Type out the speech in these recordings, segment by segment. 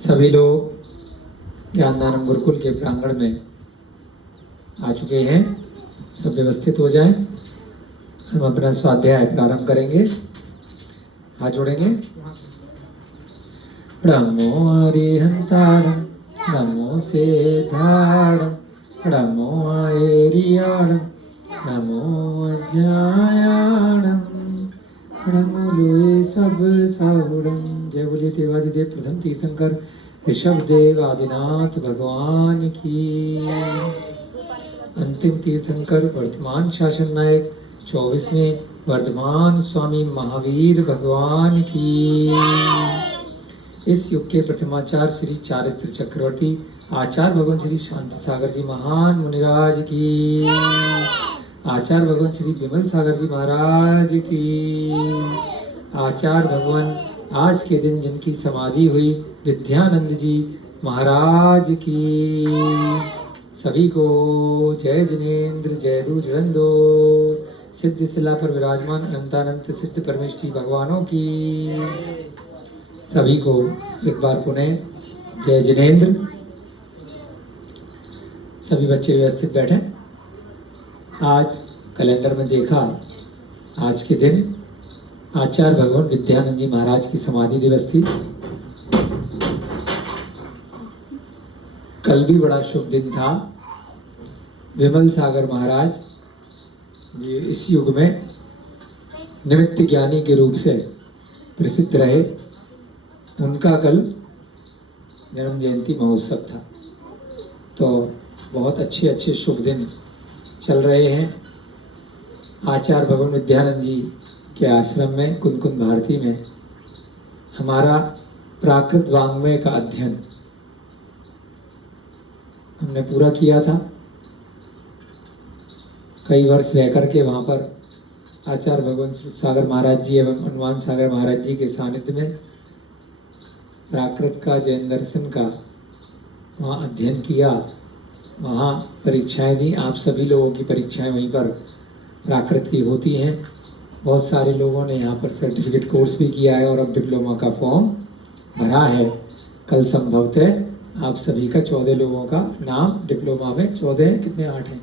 सभी लोग ज्ञानदानम गुरुकुल के प्रांगण में आ चुके हैं। सब व्यवस्थित हो जाएं। हम अपना स्वाध्याय प्रारंभ करेंगे। हाथ जोड़ेंगे। नमो अरिहंताणं नमो सेधाणं नमो एरियाणं नमो अज्ञायाणं नमो लोए सब साहुणं। जय बोलिए देवादिदेव प्रथम तीर्थंकर ऋषभदेव आदिनाथ भगवान की। अंतिम तीर्थंकर वर्तमान शासन नायक 24वें वर्धमान स्वामी महावीर भगवान की। इस युग के प्रथमाचार्य श्री चारित्र चक्रवर्ती आचार्य भगवान श्री शांति सागर जी महान मुनिराज की। आचार्य भगवान श्री विमल सागर जी महाराज की। आचार्य भगवान आज के दिन जिनकी समाधि हुई विद्यानंद जी महाराज की। सभी को जय जिनेन्द्र जय दूजरंदो। सिद्ध शिला पर विराजमान अनंतानंत सिद्ध परमेश्वरी भगवानों की। सभी को एक बार पुनः जय जिनेन्द्र। सभी बच्चे व्यवस्थित बैठे। आज कैलेंडर में देखा आज के दिन आचार्य भगवान विद्यानंद जी महाराज की समाधि दिवस थी। कल भी बड़ा शुभ दिन था। विमल सागर महाराज जी इस युग में निमित्त ज्ञानी के रूप से प्रसिद्ध रहे। उनका कल जन्म जयंती महोत्सव था। तो बहुत अच्छे अच्छे शुभ दिन चल रहे हैं। आचार्य भगवान विद्यानंद जी के आश्रम में कुनकुन भारती में हमारा प्राकृत वाङ्मय का अध्ययन हमने पूरा किया था। कई वर्ष रह करके वहाँ पर आचार्य भगवान सागर महाराज जी एवं हनुमान सागर महाराज जी के सानिध्य में प्राकृत का जैन दर्शन का वहाँ अध्ययन किया। वहाँ परीक्षाएं दी। आप सभी लोगों की परीक्षाएं वहीं पर प्राकृत की होती हैं। बहुत सारे लोगों ने यहाँ पर सर्टिफिकेट कोर्स भी किया है और अब डिप्लोमा का फॉर्म भरा है। कल संभवतः आप सभी का 14 लोगों का नाम डिप्लोमा में 14 कितने 8 हैं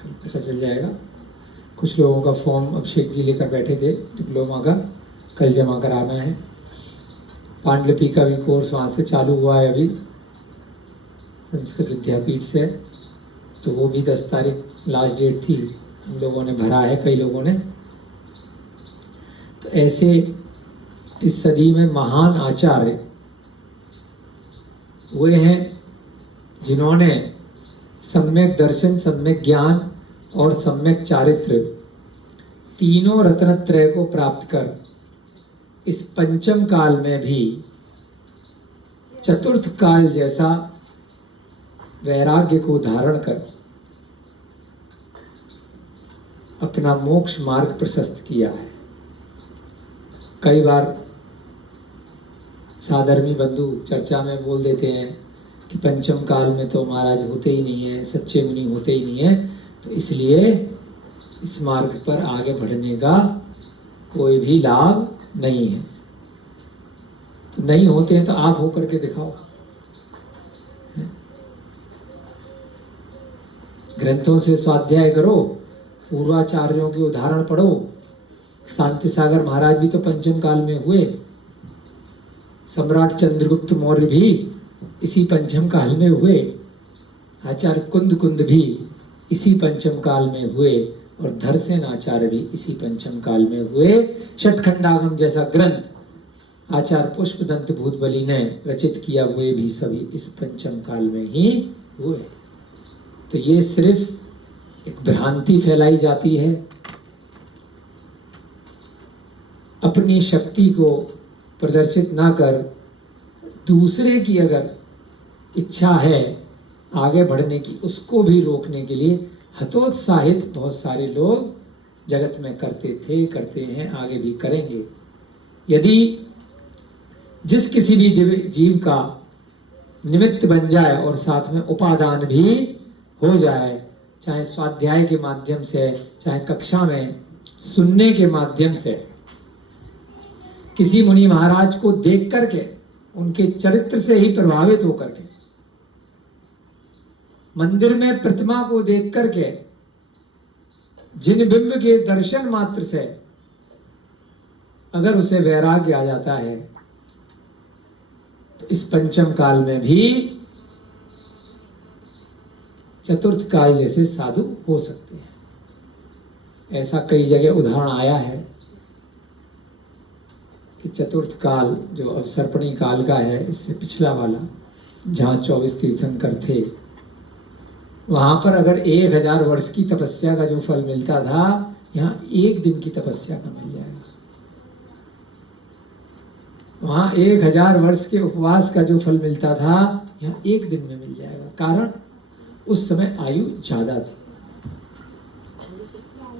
कल पता चल जाएगा। कुछ लोगों का फॉर्म अभिषेक जी लेकर बैठे थे डिप्लोमा का, कल जमा कराना है। पांडुलिपि का भी कोर्स वहाँ से चालू हुआ है अभी संस्कृत विद्यापीठ से। तो वो भी 10 तारीख लास्ट डेट थी। हम लोगों ने भरा है, कई लोगों ने। तो ऐसे इस सदी में महान आचार्य हुए हैं जिन्होंने सम्यक दर्शन, सम्यक ज्ञान और सम्यक चारित्र तीनों रत्नत्रय को प्राप्त कर इस पंचम काल में भी चतुर्थ काल जैसा वैराग्य को धारण कर अपना मोक्ष मार्ग प्रशस्त किया है। कई बार साधर्मी बंधु चर्चा में बोल देते हैं कि पंचम काल में तो महाराज होते ही नहीं है, सच्चे मुनि होते ही नहीं है, तो इसलिए इस मार्ग पर आगे बढ़ने का कोई भी लाभ नहीं है। तो नहीं होते हैं तो आप होकर के दिखाओ। ग्रंथों से स्वाध्याय करो, पूर्वाचार्यों के उदाहरण पढ़ो। शांति सागर महाराज भी तो पंचम काल में हुए। सम्राट चंद्रगुप्त मौर्य भी इसी पंचम काल में हुए। आचार्य कुंद भी इसी पंचम काल में हुए और धरसेन आचार्य भी इसी पंचम काल में हुए। षटखंडागम जैसा ग्रंथ आचार्य पुष्पदंत भूतबली ने रचित किया, हुए भी सभी इस पंचम काल में ही हुए। तो ये सिर्फ एक भ्रांति फैलाई जाती है। अपनी शक्ति को प्रदर्शित ना कर दूसरे की अगर इच्छा है आगे बढ़ने की, उसको भी रोकने के लिए हतोत्साहित बहुत सारे लोग जगत में करते थे, करते हैं, आगे भी करेंगे। यदि जिस किसी भी जीव का निमित्त बन जाए और साथ में उपादान भी हो जाए, चाहे स्वाध्याय के माध्यम से, चाहे कक्षा में सुनने के माध्यम से, किसी मुनि महाराज को देख करके, उनके चरित्र से ही प्रभावित होकर के, मंदिर में प्रतिमा को देख करके, जिन बिंब के दर्शन मात्र से अगर उसे वैराग्य आ जाता है, तो इस पंचम काल में भी चतुर्थ काल जैसे साधु हो सकते हैं। ऐसा कई जगह उदाहरण आया है कि चतुर्थ काल जो अवसर्पणी काल का है, इससे पिछला वाला, जहाँ 24 तीर्थंकर थे, वहां पर अगर 1000 वर्ष की तपस्या का जो फल मिलता था, यहाँ 1 दिन की तपस्या का मिल जाएगा। वहां 1000 वर्ष के उपवास का जो फल मिलता था, यहाँ 1 दिन में मिल जाएगा। कारण उस समय आयु ज्यादा थी,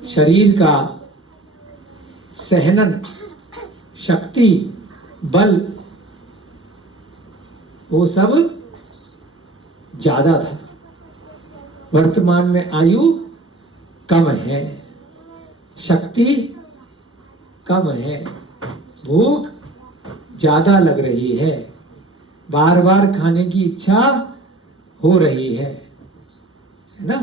शरीर का सहनन शक्ति, बल, वो सब ज्यादा था। वर्तमान में आयु कम है, शक्ति कम है, भूख ज्यादा लग रही है, बार बार खाने की इच्छा हो रही है ना।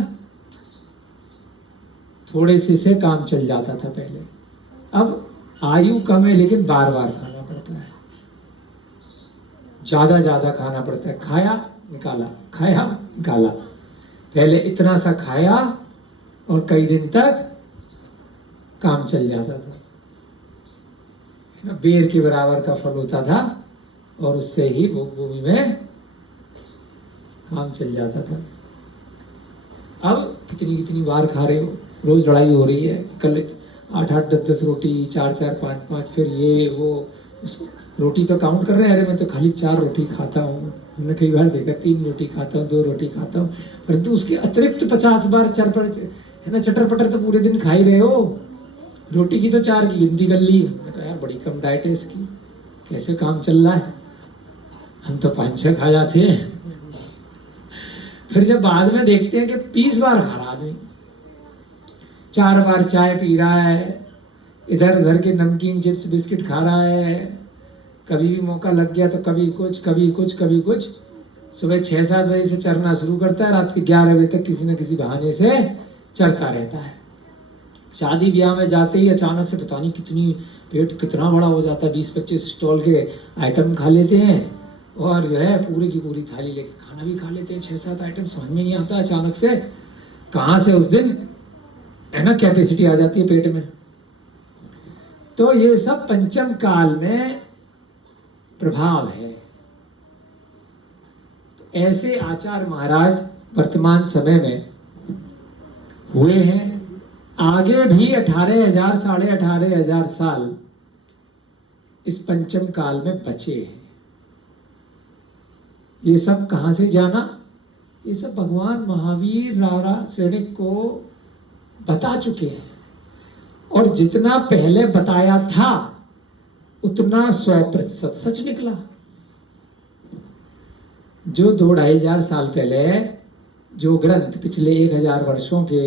थोड़े से काम चल जाता था पहले, अब आयु कम है लेकिन बार बार खाना पड़ता है, ज्यादा ज्यादा खाना पड़ता है। खाया निकाला, खाया निकाला। पहले इतना सा खाया और कई दिन तक काम चल जाता था, बेर के बराबर का फल होता था और उससे ही भूमि में काम चल जाता था। अब कितनी कितनी बार खा रहे हो, रोज लड़ाई हो रही है, कल 8-8, 10-10 रोटी, 4-4, 5-5, फिर ये वो, रोटी तो काउंट कर रहे हैं, अरे मैं तो खाली 4 रोटी खाता हूँ। हमने कई बार देखा 3 रोटी खाता हूँ, 2 रोटी खाता हूँ, परंतु उसके अतिरिक्त 50 बार है ना, चटर पटर तो पूरे दिन खा ही रहे हो। रोटी की तो 4 की गिनती कर ली। हमने कहा यार बड़ी कम डाइट है इसकी, कैसे काम चल रहा है, हम तो 5-6 खा जाते हैं। फिर जब बाद में देखते हैं कि 20 बार खा रहा आदमी, 4 बार चाय पी रहा है, इधर उधर के नमकीन चिप्स बिस्किट खा रहा है, कभी भी मौका लग गया तो कभी कुछ कभी कुछ कभी कुछ। सुबह 6-7 बजे से चरना शुरू करता है, रात के 11 बजे तक किसी न किसी बहाने से चरता रहता है। शादी ब्याह में जाते ही अचानक से पता नहीं कितनी पेट कितना बड़ा हो जाता है, 20-25 स्टॉल के आइटम खा लेते हैं और जो है पूरी की पूरी थाली लेके खाना भी खा लेते हैं। 6-7 आइटम समझ में नहीं आता अचानक से कहाँ से उस दिन है ना कैपेसिटी आ जाती है पेट में। तो ये सब पंचम काल में प्रभाव है। तो ऐसे आचार्य महाराज वर्तमान समय में हुए हैं। आगे भी 18,000 18,500 साल इस पंचम काल में बचे हैं। ये सब कहां से जाना? ये सब भगवान महावीर रारा श्रेणिक को बता चुके हैं, और जितना पहले बताया था उतना 100% सच निकला। जो 2-2,500 साल पहले जो ग्रंथ पिछले 1000 वर्षों के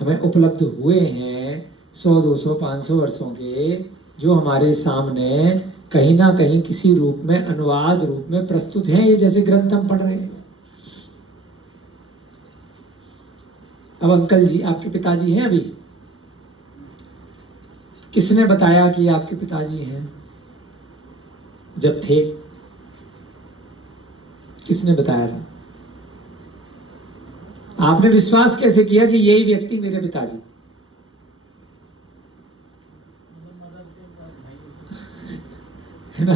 हमें उपलब्ध हुए हैं, 100, 200, 500 वर्षों के, जो हमारे सामने कहीं ना कहीं किसी रूप में, अनुवाद रूप में प्रस्तुत हैं, ये जैसे ग्रंथ हम पढ़ रहे हैं। अब अंकल जी, आपके पिताजी हैं अभी? किसने बताया कि आपके पिताजी हैं? जब थे किसने बताया था? आपने विश्वास कैसे किया कि यही व्यक्ति मेरे पिताजी? है ना,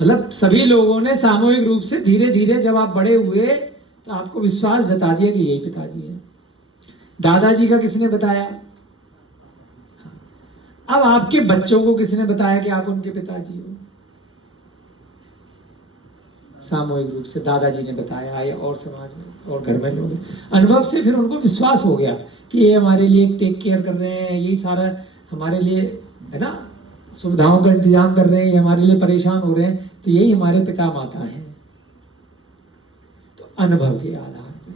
मतलब सभी लोगों ने सामूहिक रूप से धीरे धीरे जब आप बड़े हुए तो आपको विश्वास जता दिया कि यही पिताजी है। दादाजी का किसने बताया? अब आपके बच्चों को किसने बताया कि आप उनके पिताजी हो? सामूहिक रूप से दादाजी ने बताया, या और समाज में और घर में लोग, अनुभव से फिर उनको विश्वास हो गया कि ये हमारे लिए टेक केयर कर रहे हैं, यही सारा हमारे लिए है ना, सुविधाओं का इंतजाम कर रहे हैं, ये हमारे लिए परेशान हो रहे हैं, तो यही हमारे पिता माता हैं। तो अनुभव के आधार पे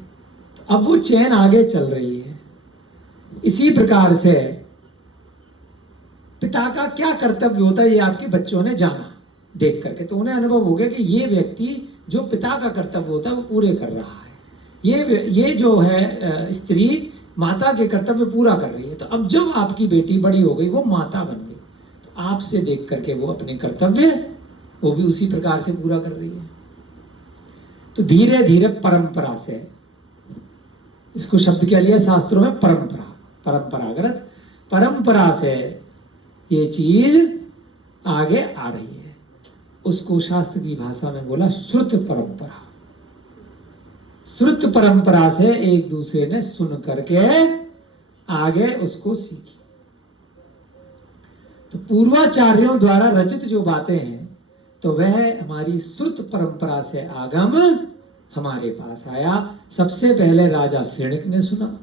तो अब वो चैन आगे चल रही है। इसी प्रकार से पिता का क्या कर्तव्य होता है ये आपके बच्चों ने जाना देख करके, तो उन्हें अनुभव हो गया कि ये व्यक्ति जो पिता का कर्तव्य होता है वो पूरे कर रहा है, ये जो है स्त्री माता के कर्तव्य पूरा कर रही है। तो अब जब आपकी बेटी बड़ी हो गई, वो माता बन गई, तो आपसे देख करके वो अपने कर्तव्य वो भी उसी प्रकार से पूरा कर रही है। तो धीरे धीरे परंपरा से, इसको शब्द क्या लिया शास्त्रों में, परंपरा, परंपरागत, परंपरा से ये चीज आगे आ रही है। उसको शास्त्र की भाषा में बोला श्रुत परंपरा। श्रुत परंपरा से एक दूसरे ने सुन करके आगे उसको सीखी। तो पूर्वाचार्यों द्वारा रचित जो बातें हैं तो वह हमारी श्रुत परंपरा से आगम हमारे पास आया। सबसे पहले राजा श्रेणिक ने सुना,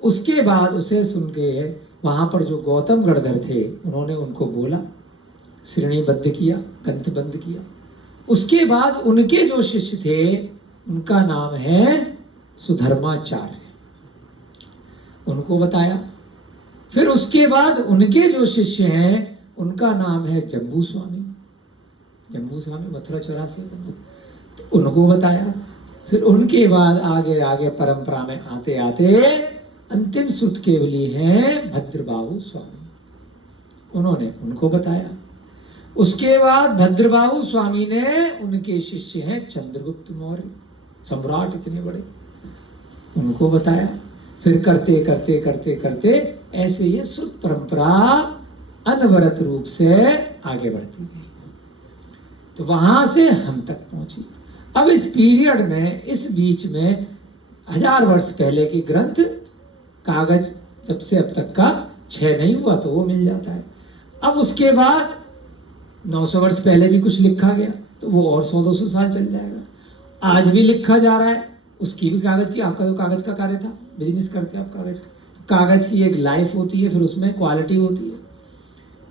उसके बाद उसे सुन के वहां पर जो गौतम गणधर थे उन्होंने उनको बोला, श्रेणीबद्ध किया, ग्रंथबद्ध किया। उसके बाद उनके जो शिष्य थे उनका नाम है सुधर्माचार्य, उनको बताया। फिर उसके बाद उनके जो शिष्य हैं उनका नाम है जम्बू स्वामी, जम्बू स्वामी मथुरा 84, तो उनको बताया। फिर उनके बाद आगे आगे परंपरा में आते आते अंतिम श्रुत केवली हैं भद्रबाहु स्वामी, उन्होंने उनको बताया। उसके बाद भद्रबाहु स्वामी ने, उनके शिष्य हैं चंद्रगुप्त मौर्य, सम्राट इतने बड़े, उनको बताया। फिर करते करते करते करते ऐसे ये श्रुत परंपरा अनवरत रूप से आगे बढ़ती गई, तो वहां से हम तक पहुंची। अब इस पीरियड में, इस बीच में 1000 वर्ष पहले की ग्रंथ कागज जब से अब तक का 6 नहीं हुआ तो वो मिल जाता है। अब उसके बाद 900 वर्ष पहले भी कुछ लिखा गया तो वो और 100-200 साल चल जाएगा। आज भी लिखा जा रहा है, उसकी भी कागज की, आपका तो कागज का कार्य था, बिजनेस करते हैं आप कागज का, तो कागज की एक लाइफ होती है, फिर उसमें क्वालिटी होती है,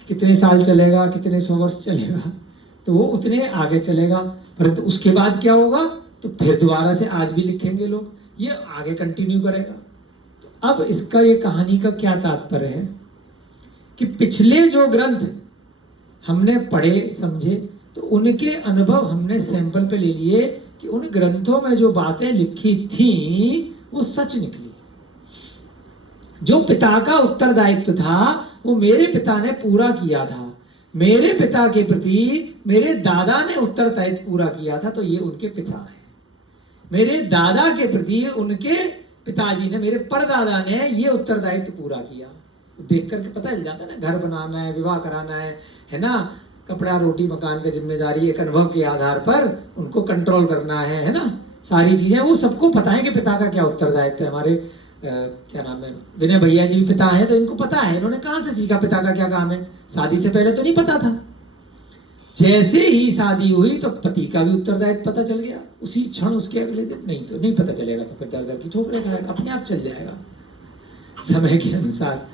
कितने साल चलेगा, कितने 100 वर्ष चलेगा, तो वो उतने आगे चलेगा। परंतु उसके बाद क्या होगा, तो फिर दोबारा से आज भी लिखेंगे लोग, ये आगे कंटिन्यू करेगा। तो अब इसका ये कहानी का क्या तात्पर्य है कि पिछले जो ग्रंथ हमने पढ़े समझे तो उनके अनुभव हमने सैंपल पे ले लिए कि उन ग्रंथों में जो बातें लिखी थी वो सच निकली। जो पिता का उत्तरदायित्व था वो मेरे पिता ने पूरा किया था, मेरे पिता के प्रति मेरे दादा ने उत्तरदायित्व पूरा किया था, तो ये उनके पिता हैं। मेरे दादा के प्रति उनके पिताजी ने, मेरे परदादा ने ये उत्तरदायित्व पूरा किया। देख करके पता चल जाता है ना, घर बनाना है, विवाह कराना है ना, कपड़ा रोटी मकान का जिम्मेदारी एक अनुभव के आधार पर उनको कंट्रोल करना है ना, सारी चीजें वो सबको पता है कि पिता का क्या उत्तरदायित्व है। हमारे क्या नाम है, विनय भैया जी भी पिता है, तो इनको पता है, इन्होंने कहाँ से सीखा पिता का क्या काम है, शादी से पहले तो नहीं पता था। जैसे ही शादी हुई तो पति का भी उत्तरदायित्व पता चल गया, उसी क्षण उसके अगले दिन नहीं तो नहीं पता चलेगा, तो फिर दर दर की ठोकरें खाएगा, अपने आप चल जाएगा समय के अनुसार।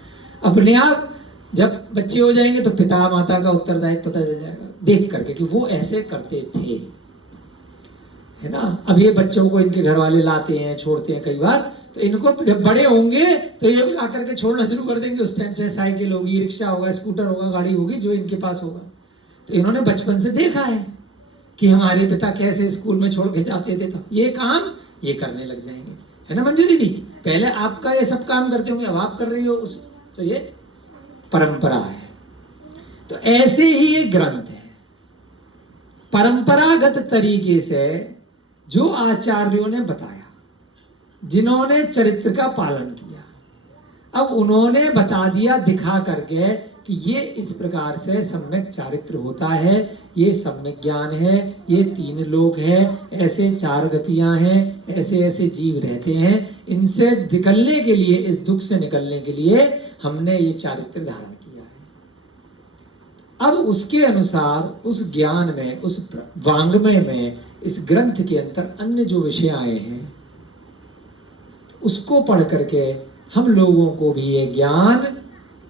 अपने आप जब बच्चे हो जाएंगे तो पिता माता का उत्तरदायित्व पता चल जाएगा देख करके कि वो ऐसे करते थे, है ना। अब ये बच्चों को इनके घर वाले लाते हैं, छोड़ते हैं कई बार, तो इनको जब बड़े होंगे तो ये आकर के छोड़ना शुरू कर देंगे। उस टाइम चाहे साइकिल होगी, रिक्शा होगा, स्कूटर होगा, गाड़ी होगी, जो इनके पास होगा। तो इन्होंने बचपन से देखा है कि हमारे पिता कैसे स्कूल में छोड़ के जाते थे, तो ये काम ये करने लग जाएंगे, है ना मंजू दीदी। पहले आपका ये सब काम करते होंगे, अब आप कर रही हो तो ये परंपरा है। तो ऐसे ही ये ग्रंथ है, परंपरागत तरीके से जो आचार्यों ने बताया, जिन्होंने चरित्र का पालन किया, अब उन्होंने बता दिया दिखा करके कि ये इस प्रकार से सम्यक चारित्र होता है, ये सम्यक ज्ञान है, ये 3 लोक है, ऐसे 4 गतियां हैं, ऐसे ऐसे जीव रहते हैं, इनसे निकलने के लिए, इस दुख से निकलने के लिए हमने ये चारित्र धारण किया है। अब उसके अनुसार उस ज्ञान में, उस वांग्मय में, इस ग्रंथ के अंदर अन्य जो विषय आए हैं उसको पढ़ करके हम लोगों को भी ये ज्ञान,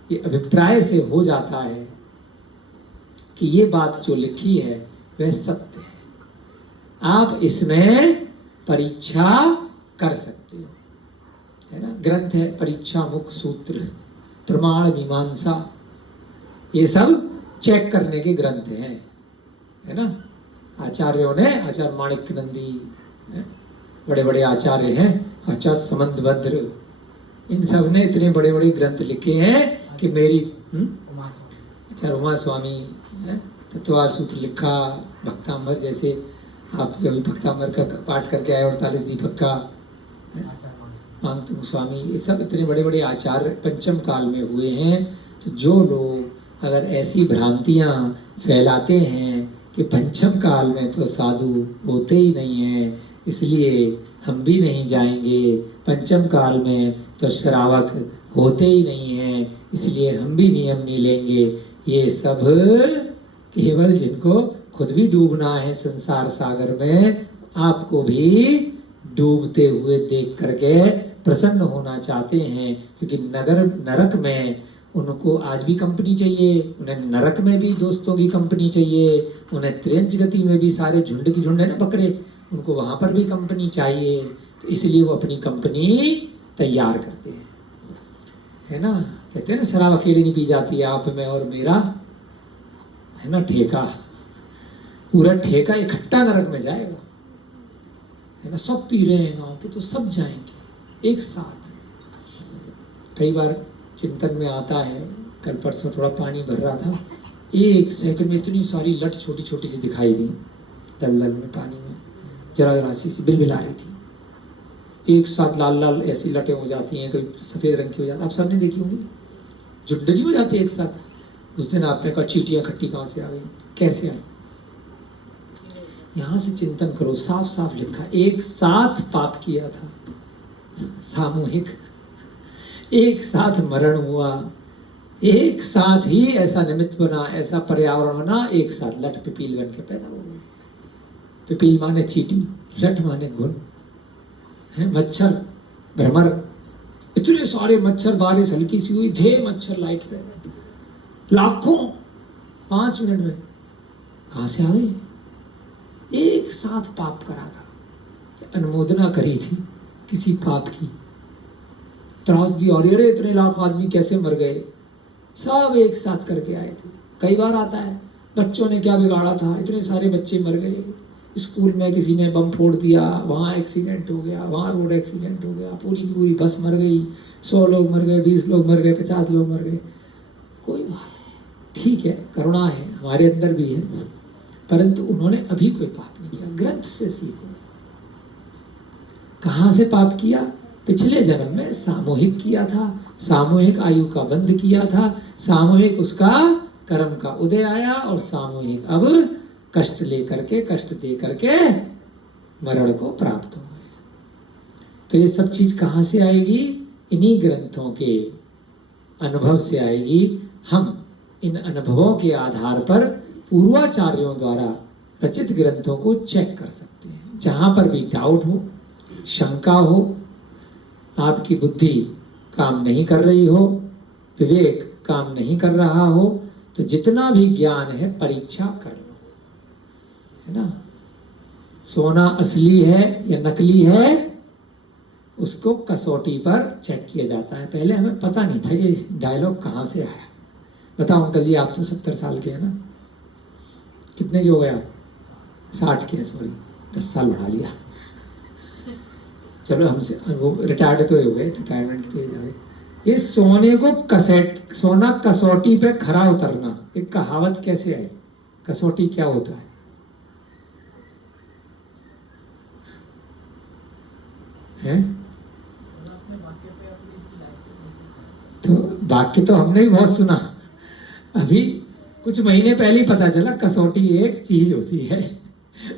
ये अभिप्राय से हो जाता है कि ये बात जो लिखी है वह सत्य है। आप इसमें परीक्षा कर सकते हो, है ना। ग्रंथ है परीक्षा मुख सूत्र, प्रमाण मीमांसा, ये सब चेक करने के ग्रंथ हैं, है ना। आचार्यों ने, आचार्य माणिक्य नंदी बड़े बड़े आचार्य हैं, आचार्य समंतभद्र, इन सब ने इतने बड़े बड़े ग्रंथ लिखे हैं कि मेरी आचार्य उमा स्वामी तत्वार सूत्र लिखा, भक्तांबर जैसे आप जब भक्तांबर का पाठ करके आए 48 दीपक का, मांगतुंग स्वामी, ये सब इतने बड़े बड़े आचार्य पंचम काल में हुए हैं। तो जो लोग अगर ऐसी भ्रांतियां फैलाते हैं कि पंचम काल में तो साधु होते ही नहीं हैं, इसलिए हम भी नहीं जाएंगे, पंचम काल में तो श्रावक होते ही नहीं हैं, इसलिए हम भी नियम नहीं लेंगे, ये सब केवल जिनको खुद भी डूबना है संसार सागर में, आपको भी डूबते हुए देख करके प्रसन्न होना चाहते हैं। क्योंकि नरक में उनको आज भी कंपनी चाहिए, उन्हें नरक में भी दोस्तों की कंपनी चाहिए, उन्हें त्रियंच गति में भी सारे झुंड की झुंड है ना बकरे, उनको वहां पर भी कंपनी चाहिए। तो इसलिए वो अपनी कंपनी तैयार करते हैं, है ना। कहते हैं ना शराब अकेले नहीं पी जाती, आप में और मेरा है ना ठेका, पूरा ठेका इकट्ठा नरक में जाएगा, है ना। सब पी रहे हैं गांव के तो सब जाएंगे एक साथ। कई बार चिंतन में आता है, कल परसों थोड़ा पानी भर रहा था, एक सेकंड में इतनी सारी लट छोटी छोटी सी दिखाई दी दलदल में, पानी में जरा जरा सी बिलबिला रही थी। एक साथ लाल लाल ऐसी लटें हो जाती हैं, कभी सफेद रंग की हो जाती है, आप सबने देखी होंगी, जुड्डली हो जाती है एक साथ। उस दिन आपने कहा चींटियां खट्टी कहाँ से आ गई, कैसे आई? यहां से चिंतन करो, साफ साफ लिखा, एक साथ पाप किया था, सामूहिक, एक साथ मरण हुआ, एक साथ ही ऐसा निमित्त बना, ऐसा पर्यावरण बना, एक साथ लट पिपील बन के पैदा हो गई। पिपील माने चींटी, लट माने घुन, है मच्छर, भ्रमर, इतने सारे मच्छर, बारिश हल्की सी हुई, ढेर मच्छर लाइट पे, लाखों 5 मिनट में कहां से आ गए? एक साथ पाप करा था, अनुमोदना करी थी किसी पाप की, त्रासदी और अरे इतने लाख आदमी कैसे मर गए, सब एक साथ करके आए थे। कई बार आता है बच्चों ने क्या बिगाड़ा था, इतने सारे बच्चे मर गए, स्कूल में किसी ने बम फोड़ दिया, वहाँ एक्सीडेंट हो गया, वहाँ रोड एक्सीडेंट हो गया, पूरी की पूरी बस मर गई, 100 लोग मर गए, 20 लोग मर गए, 50 लोग मर गए। कोई बात नहीं, ठीक है, करुणा है हमारे अंदर भी है, परंतु उन्होंने अभी कोई पाप नहीं किया। ग्रंथ से सीखो, कहाँ से पाप किया? पिछले जन्म में सामूहिक किया था, सामूहिक आयु का बंध किया था, सामूहिक उसका कर्म का उदय आया, और सामूहिक अब कष्ट लेकर के, कष्ट दे करके मरण को प्राप्त हो गए। तो ये सब चीज कहाँ से आएगी? इन्हीं ग्रंथों के अनुभव से आएगी। हम इन अनुभवों के आधार पर पूर्वाचार्यों द्वारा रचित ग्रंथों को चेक कर सकते हैं। जहां पर भी डाउट हो, शंका हो, आपकी बुद्धि काम नहीं कर रही हो, विवेक काम नहीं कर रहा हो, तो जितना भी ज्ञान है परीक्षा कर लो, है ना। सोना असली है या नकली है, उसको कसौटी पर चेक किया जाता है। पहले हमें पता नहीं था ये डायलॉग कहाँ से आया। बताओ अंकल जी, आप तो 70 साल के हैं ना, कितने के हो गए आप? 60 के, सॉरी 10 साल बढ़ा लिया, चलो हमसे वो रिटायर्ड तो हो गए, रिटायरमेंट तो हो गए। ये सोने को सोना कसौटी पे खरा उतरना, एक कहावत कैसे आई? कसौटी क्या होता है? हैं? तो वाक्य तो हमने भी बहुत सुना, अभी कुछ महीने पहले ही पता चला कसौटी एक चीज होती है,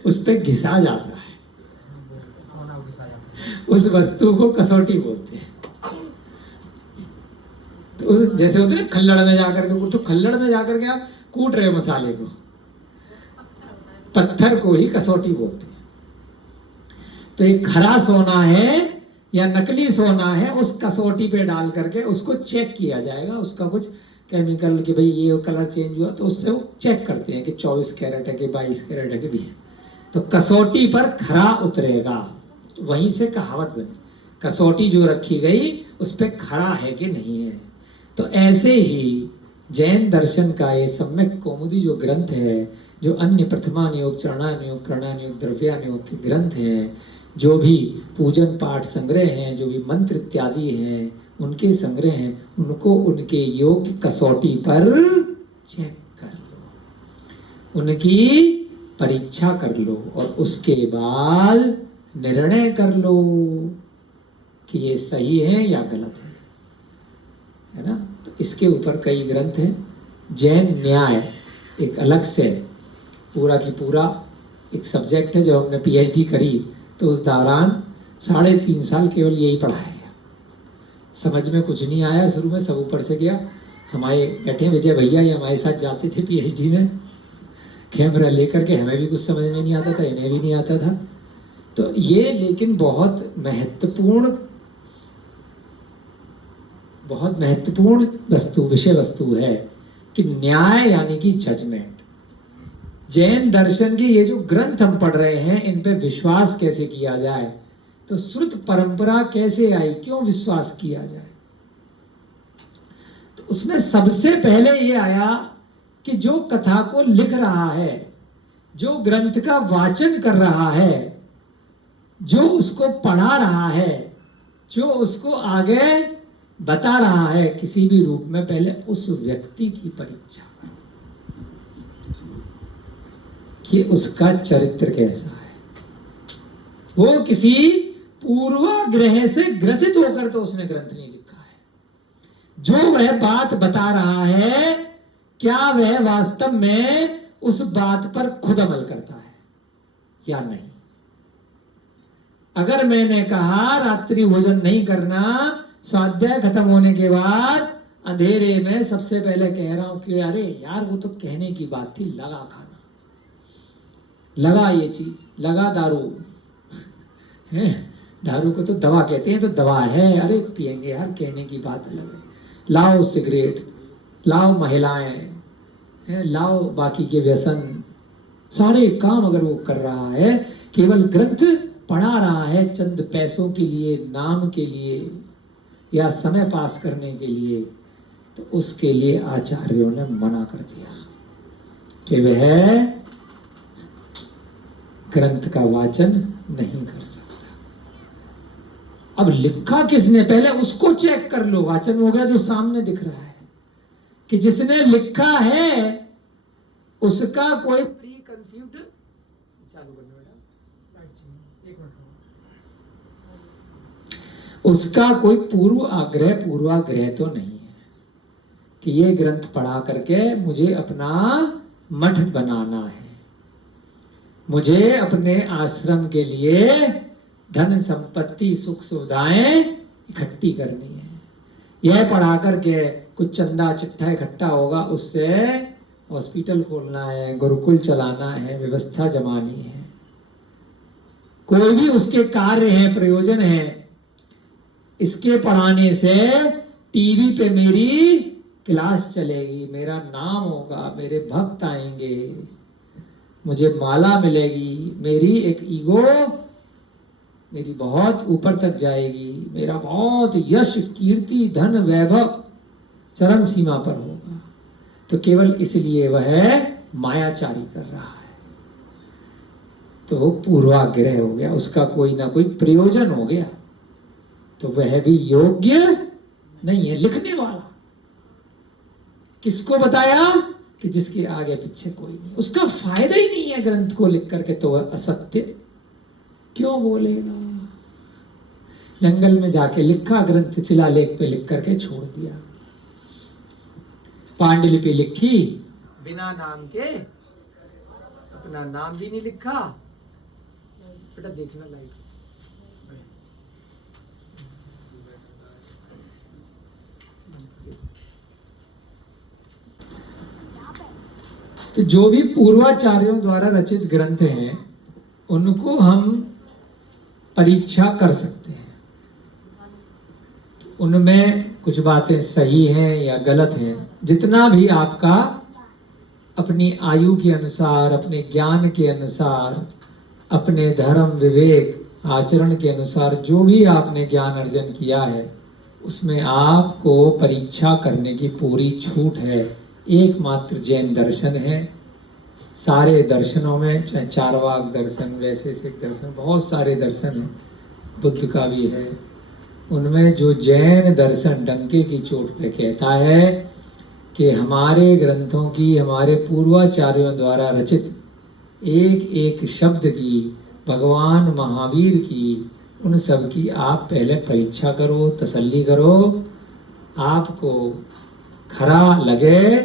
उस पे घिसा जाता है, उस वस्तु को कसौटी बोलते हैं। तो उस जैसे होते हैं खल्लड़ में जाकर के, तो खल्लड़ में जाकर के आप कूट रहे मसाले को, पत्थर को ही कसौटी बोलते हैं। तो एक खरा सोना है या नकली सोना है, उस कसौटी पे डाल करके उसको चेक किया जाएगा, उसका कुछ केमिकल कि भाई ये कलर चेंज हुआ, तो उससे वो चेक करते हैं कि 24 कैरेट है कि 22 कैरेट है कि 20। तो कसौटी पर खरा उतरेगा, वहीं से कहावत बनी, कसौटी जो रखी गई उस पर खरा है कि नहीं है। तो ऐसे ही जैन दर्शन का ये सम्यक कौमुदी जो ग्रंथ है, जो अन्य प्रथमानुयोग, चरणानुयोग, करणानुयोग, द्रव्यानुयोग के ग्रंथ हैं, जो भी पूजन पाठ संग्रह हैं, जो भी मंत्र इत्यादि हैं, उनके संग्रह हैं, उनको उनके योग की कसौटी पर चेक कर लो, उनकी परीक्षा कर लो और उसके बाद निर्णय कर लो कि ये सही है या गलत है ना। तो इसके ऊपर कई ग्रंथ हैं। जैन न्याय एक अलग से पूरा की पूरा एक सब्जेक्ट है। जब हमने पीएचडी करी तो उस दौरान 3.5 साल केवल यही पढ़ाया गया। समझ में कुछ नहीं आया शुरू में, सब ऊपर से गया। हमारे बैठे विजय भैया ये हमारे साथ जाते थे पीएचडी में कैमरा लेकर के, हमें भी कुछ समझ में नहीं आता था, इन्हें भी नहीं आता था। तो ये लेकिन बहुत महत्वपूर्ण विषय वस्तु है कि न्याय यानी कि जजमेंट। जैन दर्शन के ये जो ग्रंथ हम पढ़ रहे हैं, इन पे विश्वास कैसे किया जाए, तो श्रुत परंपरा कैसे आई, क्यों विश्वास किया जाए। तो उसमें सबसे पहले ये आया कि जो कथा को लिख रहा है, जो ग्रंथ का वाचन कर रहा है, जो उसको पढ़ा रहा है, जो उसको आगे बता रहा है किसी भी रूप में, पहले उस व्यक्ति की परीक्षा करो कि उसका चरित्र कैसा है। वो किसी पूर्वाग्रह से ग्रसित होकर तो उसने ग्रंथ नहीं लिखा है। जो वह बात बता रहा है, क्या वह वास्तव में उस बात पर खुद अमल करता है या नहीं। अगर मैंने कहा रात्रि भोजन नहीं करना, स्वाध्याय खत्म होने के बाद अंधेरे में सबसे पहले कह रहा हूं कि अरे यार वो तो कहने की बात थी, लगा खाना, लगा ये चीज, लगा दारू है, दारू को तो दवा कहते हैं, तो दवा है, अरे पिएंगे यार, कहने की बात अलग है। लाओ सिगरेट, लाओ महिलाएं, लाओ बाकी के व्यसन, सारे काम अगर वो कर रहा है, केवल ग्रंथ पढ़ा रहा है चंद पैसों के लिए, नाम के लिए या समय पास करने के लिए, तो उसके लिए आचार्यों ने मना कर दिया कि वह ग्रंथ का वाचन नहीं कर सकता। अब लिखा किसने, पहले उसको चेक कर लो। वाचन हो गया जो सामने दिख रहा है, कि जिसने लिखा है उसका कोई प्री कंसीव्ड, चालू करना बेटा, एक मिनट, उसका कोई पूर्वाग्रह तो नहीं है कि ये ग्रंथ पढ़ा करके मुझे अपना मठ बनाना है, मुझे अपने आश्रम के लिए धन संपत्ति सुख सुविधाएं इकट्ठी करनी है। यह पढ़ा करके कुछ चंदा चिट्ठा इकट्ठा होगा, उससे हॉस्पिटल खोलना है, गुरुकुल चलाना है, व्यवस्था जमानी है, कोई भी उसके कार्य है, प्रयोजन है। इसके पढ़ाने से टीवी पे मेरी क्लास चलेगी, मेरा नाम होगा, मेरे भक्त आएंगे, मुझे माला मिलेगी, मेरी एक ईगो मेरी बहुत ऊपर तक जाएगी, मेरा बहुत यश कीर्ति धन वैभव चरम सीमा पर होगा। तो केवल इसलिए वह मायाचारी कर रहा है, तो वो पूर्वाग्रह हो गया, उसका कोई ना कोई प्रयोजन हो गया, तो वह भी योग्य नहीं है। लिखने वाला किसको बताया कि जिसके आगे पीछे कोई नहीं, उसका फायदा ही नहीं है ग्रंथ को लिख करके, तो वह असत्य क्यों बोलेगा। जंगल में जाके लिखा ग्रंथ, शिलालेख पे लिख करके छोड़ दिया। पांडुलिपि लिखी बिना नाम के, अपना नाम भी नहीं लिखा। बेटा देखना लाइट, तो जो भी पूर्वाचार्यों द्वारा रचित ग्रंथ हैं उनको हम परीक्षा कर सकते हैं, उनमें कुछ बातें सही हैं या गलत हैं। जितना भी आपका अपनी आयु के अनुसार, अपने ज्ञान के अनुसार, अपने धर्म विवेक आचरण के अनुसार जो भी आपने ज्ञान अर्जन किया है, उसमें आपको परीक्षा करने की पूरी छूट है। एकमात्र जैन दर्शन है। सारे दर्शनों में, चाहे चारवाक दर्शन, वैशेषिक दर्शन, बहुत सारे दर्शन हैं, बुद्ध का भी है, उनमें जो जैन दर्शन डंके की चोट पे कहता है कि हमारे ग्रंथों की, हमारे पूर्वाचार्यों द्वारा रचित एक एक शब्द की, भगवान महावीर की, उन सब की आप पहले परीक्षा करो, तसल्ली करो। आपको खरा लगे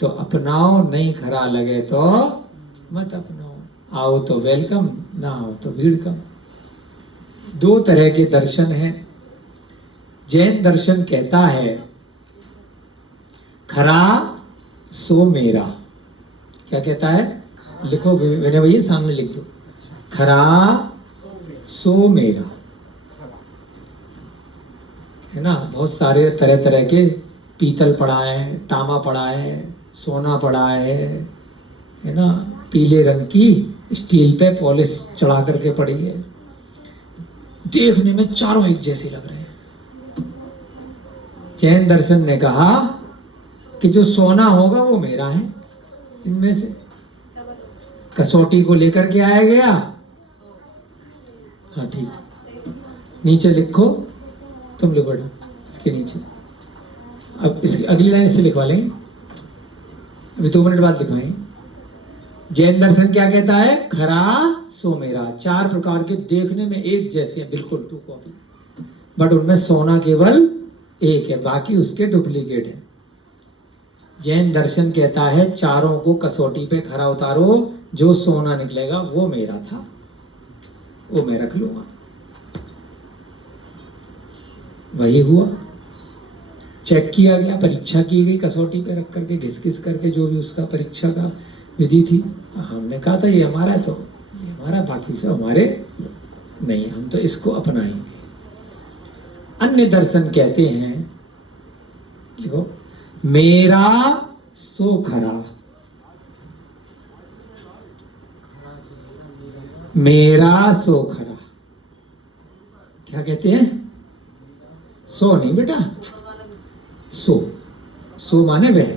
तो अपनाओ, नहीं खरा लगे तो मत अपनाओ। आओ तो वेलकम, ना आओ तो भीड़ कम। दो तरह के दर्शन हैं। जैन दर्शन कहता है खरा सो मेरा। क्या कहता है? लिखो विनय भैया, सामने लिख दो। खरा सो मेरा, है ना। बहुत सारे तरह तरह के पीतल पड़ा है, तांबा पड़ा है, सोना पड़ा है ना। पीले रंग की स्टील पे पॉलिश चढ़ा करके पड़ी है। देखने में चारों एक जैसे लग रहे हैं। जैन दर्शन ने कहा कि जो सोना होगा वो मेरा है। इनमें से कसौटी को लेकर के आया गया। हाँ ठीक, नीचे लिखो, तुम लिखो इसके नीचे। अब इसकी अगली लाइन इससे लिखवा लेंगे, अभी 2 मिनट बाद लिखवाएंगे। जैन दर्शन क्या कहता है? खरा सो मेरा। 4 प्रकार के देखने में एक जैसे हैं, बिल्कुल 2 कॉपी, बट उनमें सोना केवल एक है, बाकी उसके डुप्लीकेट है। जैन दर्शन कहता है चारों को कसौटी पे खरा उतारो, जो सोना निकलेगा वो मेरा था, वो मैं रख लूंगा। वही हुआ, चेक किया गया, परीक्षा की गई, कसौटी पे रख करके घिस घिस करके, जो भी उसका परीक्षा का विधि थी। हमने कहा था ये हमारा है, तो ये हमारा, बाकी सब हमारे नहीं, हम तो इसको अपनाएंगे। अन्य दर्शन कहते हैं, देखो, मेरा सो खरा, मेरा सो खरा। क्या कहते हैं? सो नहीं बेटा, सो, सो माने वह,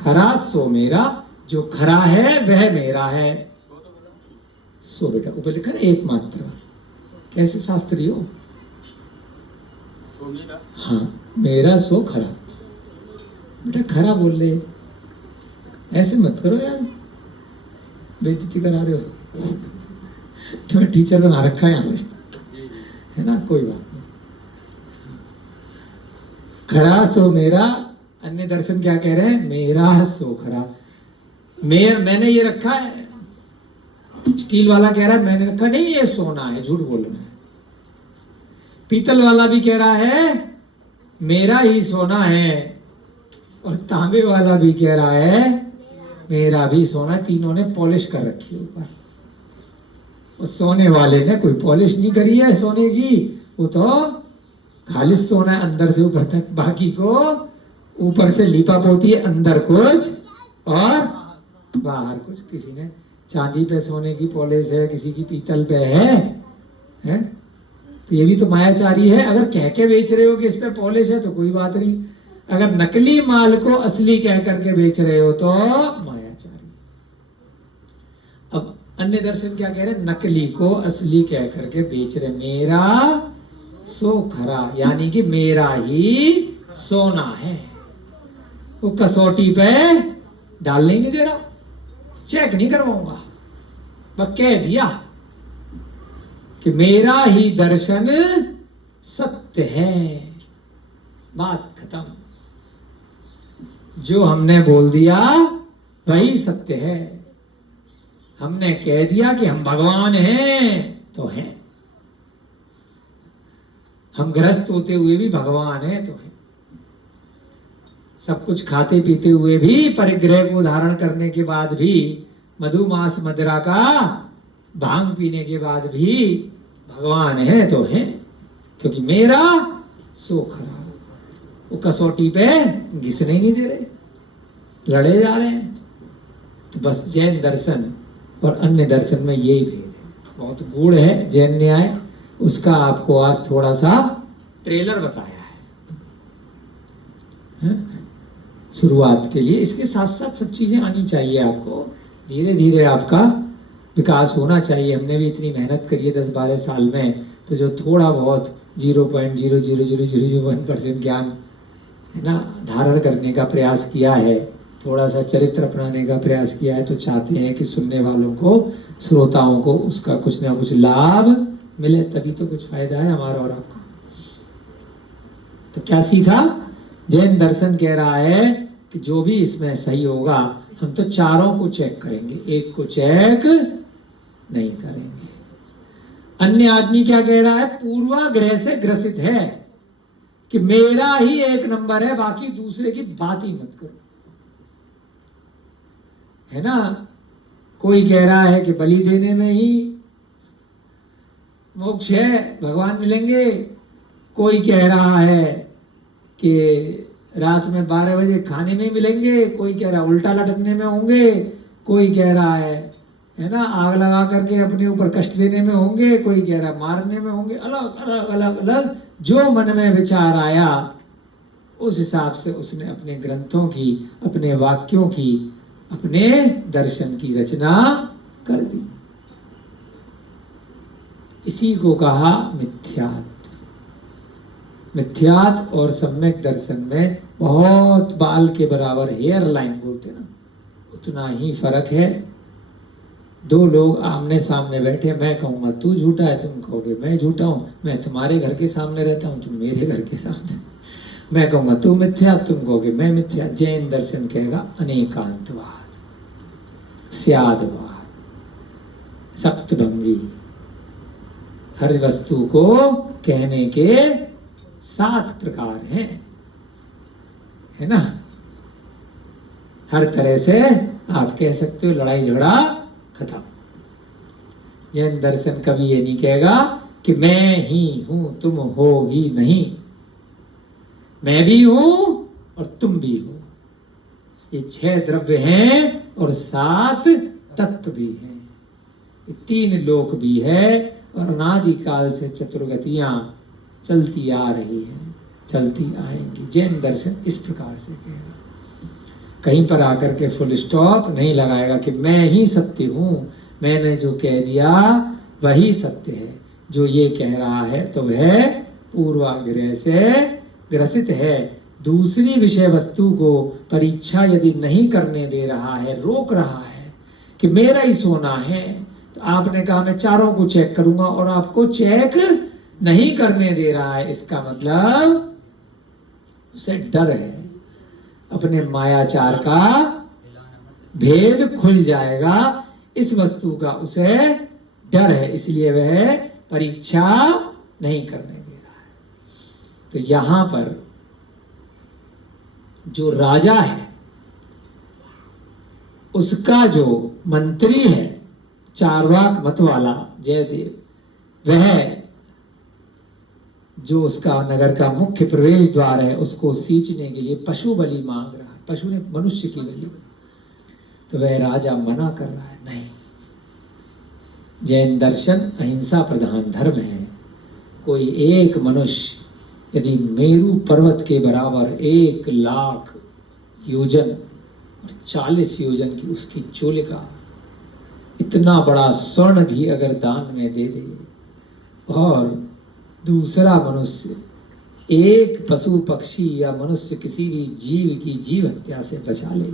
खरा सो मेरा, जो खरा है वह मेरा है। सो बेटा ऊपर लिखा है एकमात्र। कैसे शास्त्री हो? हाँ, मेरा सो खरा। बेटा खरा बोल ले, ऐसे मत करो यार, बेइज्जती करा रहे हो। तुम्हें टीचर बना रखा है यहाँ पे, है ना, कोई बात नहीं। खरा सो मेरा। अन्य दर्शन क्या कह रहे हैं? मेरा सो खरा। मैंने ये रखा है। स्टील वाला कह रहा है मैंने रखा नहीं, ये सोना है, झूठ बोलना है। पीतल वाला भी कह रहा है मेरा ही सोना है, और तांबे वाला भी कह रहा है मेरा भी सोना। तीनों ने पॉलिश कर रखी है ऊपर। उस सोने वाले ने कोई पॉलिश नहीं करी है सोने की, वो तो खालिस सोना है अंदर से ऊपर तक, बाकी को ऊपर से लिपा पोती है, अंदर कुछ और बाहर कुछ। किसी ने चांदी पे सोने की पॉलिश है, किसी की पीतल पे है? तो ये भी तो मायाचारी है। अगर कह के बेच रहे हो कि इस पे पॉलिश है तो कोई बात नहीं, अगर नकली माल को असली कह करके बेच रहे हो तो मायाचारी। अब अन्य दर्शन क्या कह रहे हैं? नकली को असली कह करके बेच रहे। मेरा सो खरा, यानी कि मेरा ही सोना है। वो कसौटी पे डालने नहीं दे रहा, चेक नहीं करवाऊंगा, बस कह दिया कि मेरा ही दर्शन सत्य है, बात खत्म। जो हमने बोल दिया वही सत्य है। हमने कह दिया कि हम भगवान हैं तो हैं, हम गृहस्थ होते हुए भी भगवान हैं तो हैं, सब कुछ खाते पीते हुए भी, परिग्रह को धारण करने के बाद भी, मधुमास मदिरा का भांग पीने के बाद भी भगवान है तो है, क्योंकि मेरा सो खरा। वो कसौटी पे घिसने ही नहीं दे रहे, लड़े जा रहे हैं। तो बस जैन दर्शन और अन्य दर्शन में यही भेद है, बहुत गूढ़ है जैन न्याय, उसका आपको आज थोड़ा सा ट्रेलर बताया है शुरुआत के लिए। इसके साथ साथ सब चीजें आनी चाहिए आपको, धीरे धीरे आपका विकास होना चाहिए। हमने भी इतनी मेहनत करी है 10-12 साल में, तो जो थोड़ा बहुत 0.00001% ज्ञान है ना धारण करने का प्रयास किया है, थोड़ा सा चरित्र अपनाने का प्रयास किया है, तो चाहते हैं कि सुनने वालों को, श्रोताओं को उसका कुछ ना कुछ लाभ मिले, तभी तो कुछ फायदा है हमारा और आपका। तो क्या सीखा? जैन दर्शन कह रहा है कि जो भी इसमें सही होगा हम तो चारों को चेक करेंगे, एक को चेक नहीं करेंगे। अन्य आदमी क्या कह रहा है? पूर्वाग्रह से ग्रसित है कि मेरा ही एक नंबर है, बाकी दूसरे की बात ही मत करो, है ना। कोई कह रहा है कि बलि देने में ही मोक्ष है, भगवान मिलेंगे। कोई कह रहा है कि रात में 12 बजे खाने में मिलेंगे, कोई कह रहा है उल्टा लटकने में होंगे, कोई कह रहा है ना आग लगा करके अपने ऊपर कष्ट देने में होंगे, कोई कह रहा है मारने में होंगे। अलग अलग अलग अलग जो मन में विचार आया उस हिसाब से उसने अपने ग्रंथों की, अपने वाक्यों की, अपने दर्शन की रचना कर दी। इसी को कहा मिथ्यात्व। मिथ्यात्व और सम्यक दर्शन में बहुत बाल के बराबर, हेयर लाइन बोलते ना, उतना ही फर्क है। दो लोग आमने सामने बैठे, मैं कहूँगा तू झूठा है, तुम कहोगे मैं झूठा हूँ, मैं तुम्हारे घर के सामने रहता हूँ, तुम मेरे घर के सामने, मैं कहूँगा तू मिथ्या, तुम कहोगे मैं मिथ्या। जैन दर्शन कहेगा अनेकांतवाद, स्यादवाद, सप्तभंगी, हर वस्तु को कहने के 7 प्रकार हैं, है ना। हर तरह से आप कह सकते हो लड़ाई झगड़ा खत्म। जैन दर्शन कभी ये नहीं कहेगा कि मैं ही हूं, तुम हो ही नहीं, मैं भी हूं और तुम भी हो। ये 6 द्रव्य हैं और 7 तत्व भी हैं, ये 3 लोक भी है और अनादिकाल से चतुर्गतियां चलती आ रही है, चलती आएंगी। जैन दर्शन इस प्रकार से कहेगा, कहीं पर आकर के फुल स्टॉप नहीं लगाएगा कि मैं ही सत्य हूं, मैंने जो कह दिया वही सत्य है। जो ये कह रहा है तो वह पूर्वाग्रह से ग्रसित है, दूसरी विषय वस्तु को परीक्षा यदि नहीं करने दे रहा है, रोक रहा है कि मेरा ही सोना है, तो आपने कहा मैं चारों को चेक करूंगा और आपको चेक नहीं करने दे रहा है, इसका मतलब उसे डर है, अपने मायाचार का भेद खुल जाएगा, इस वस्तु का उसे डर है, इसलिए वह परीक्षा नहीं करने दे रहा है। तो यहां पर जो राजा है उसका जो मंत्री है, चार्वाक मत वाला जयदेव, वह जो उसका नगर का मुख्य प्रवेश द्वार है उसको सींचने के लिए पशु बलि मांग रहा है, पशु ने मनुष्य की बलि, तो वह राजा मना कर रहा है, नहीं। जैन दर्शन अहिंसा प्रधान धर्म है। कोई एक मनुष्य यदि मेरू पर्वत के बराबर 1,00,000 योजन और 40 योजन की उसकी चोलिका, इतना बड़ा स्वर्ण भी अगर दान में दे दे और दूसरा मनुष्य एक पशु पक्षी या मनुष्य किसी भी जीव की जीव हत्या से बचा ले,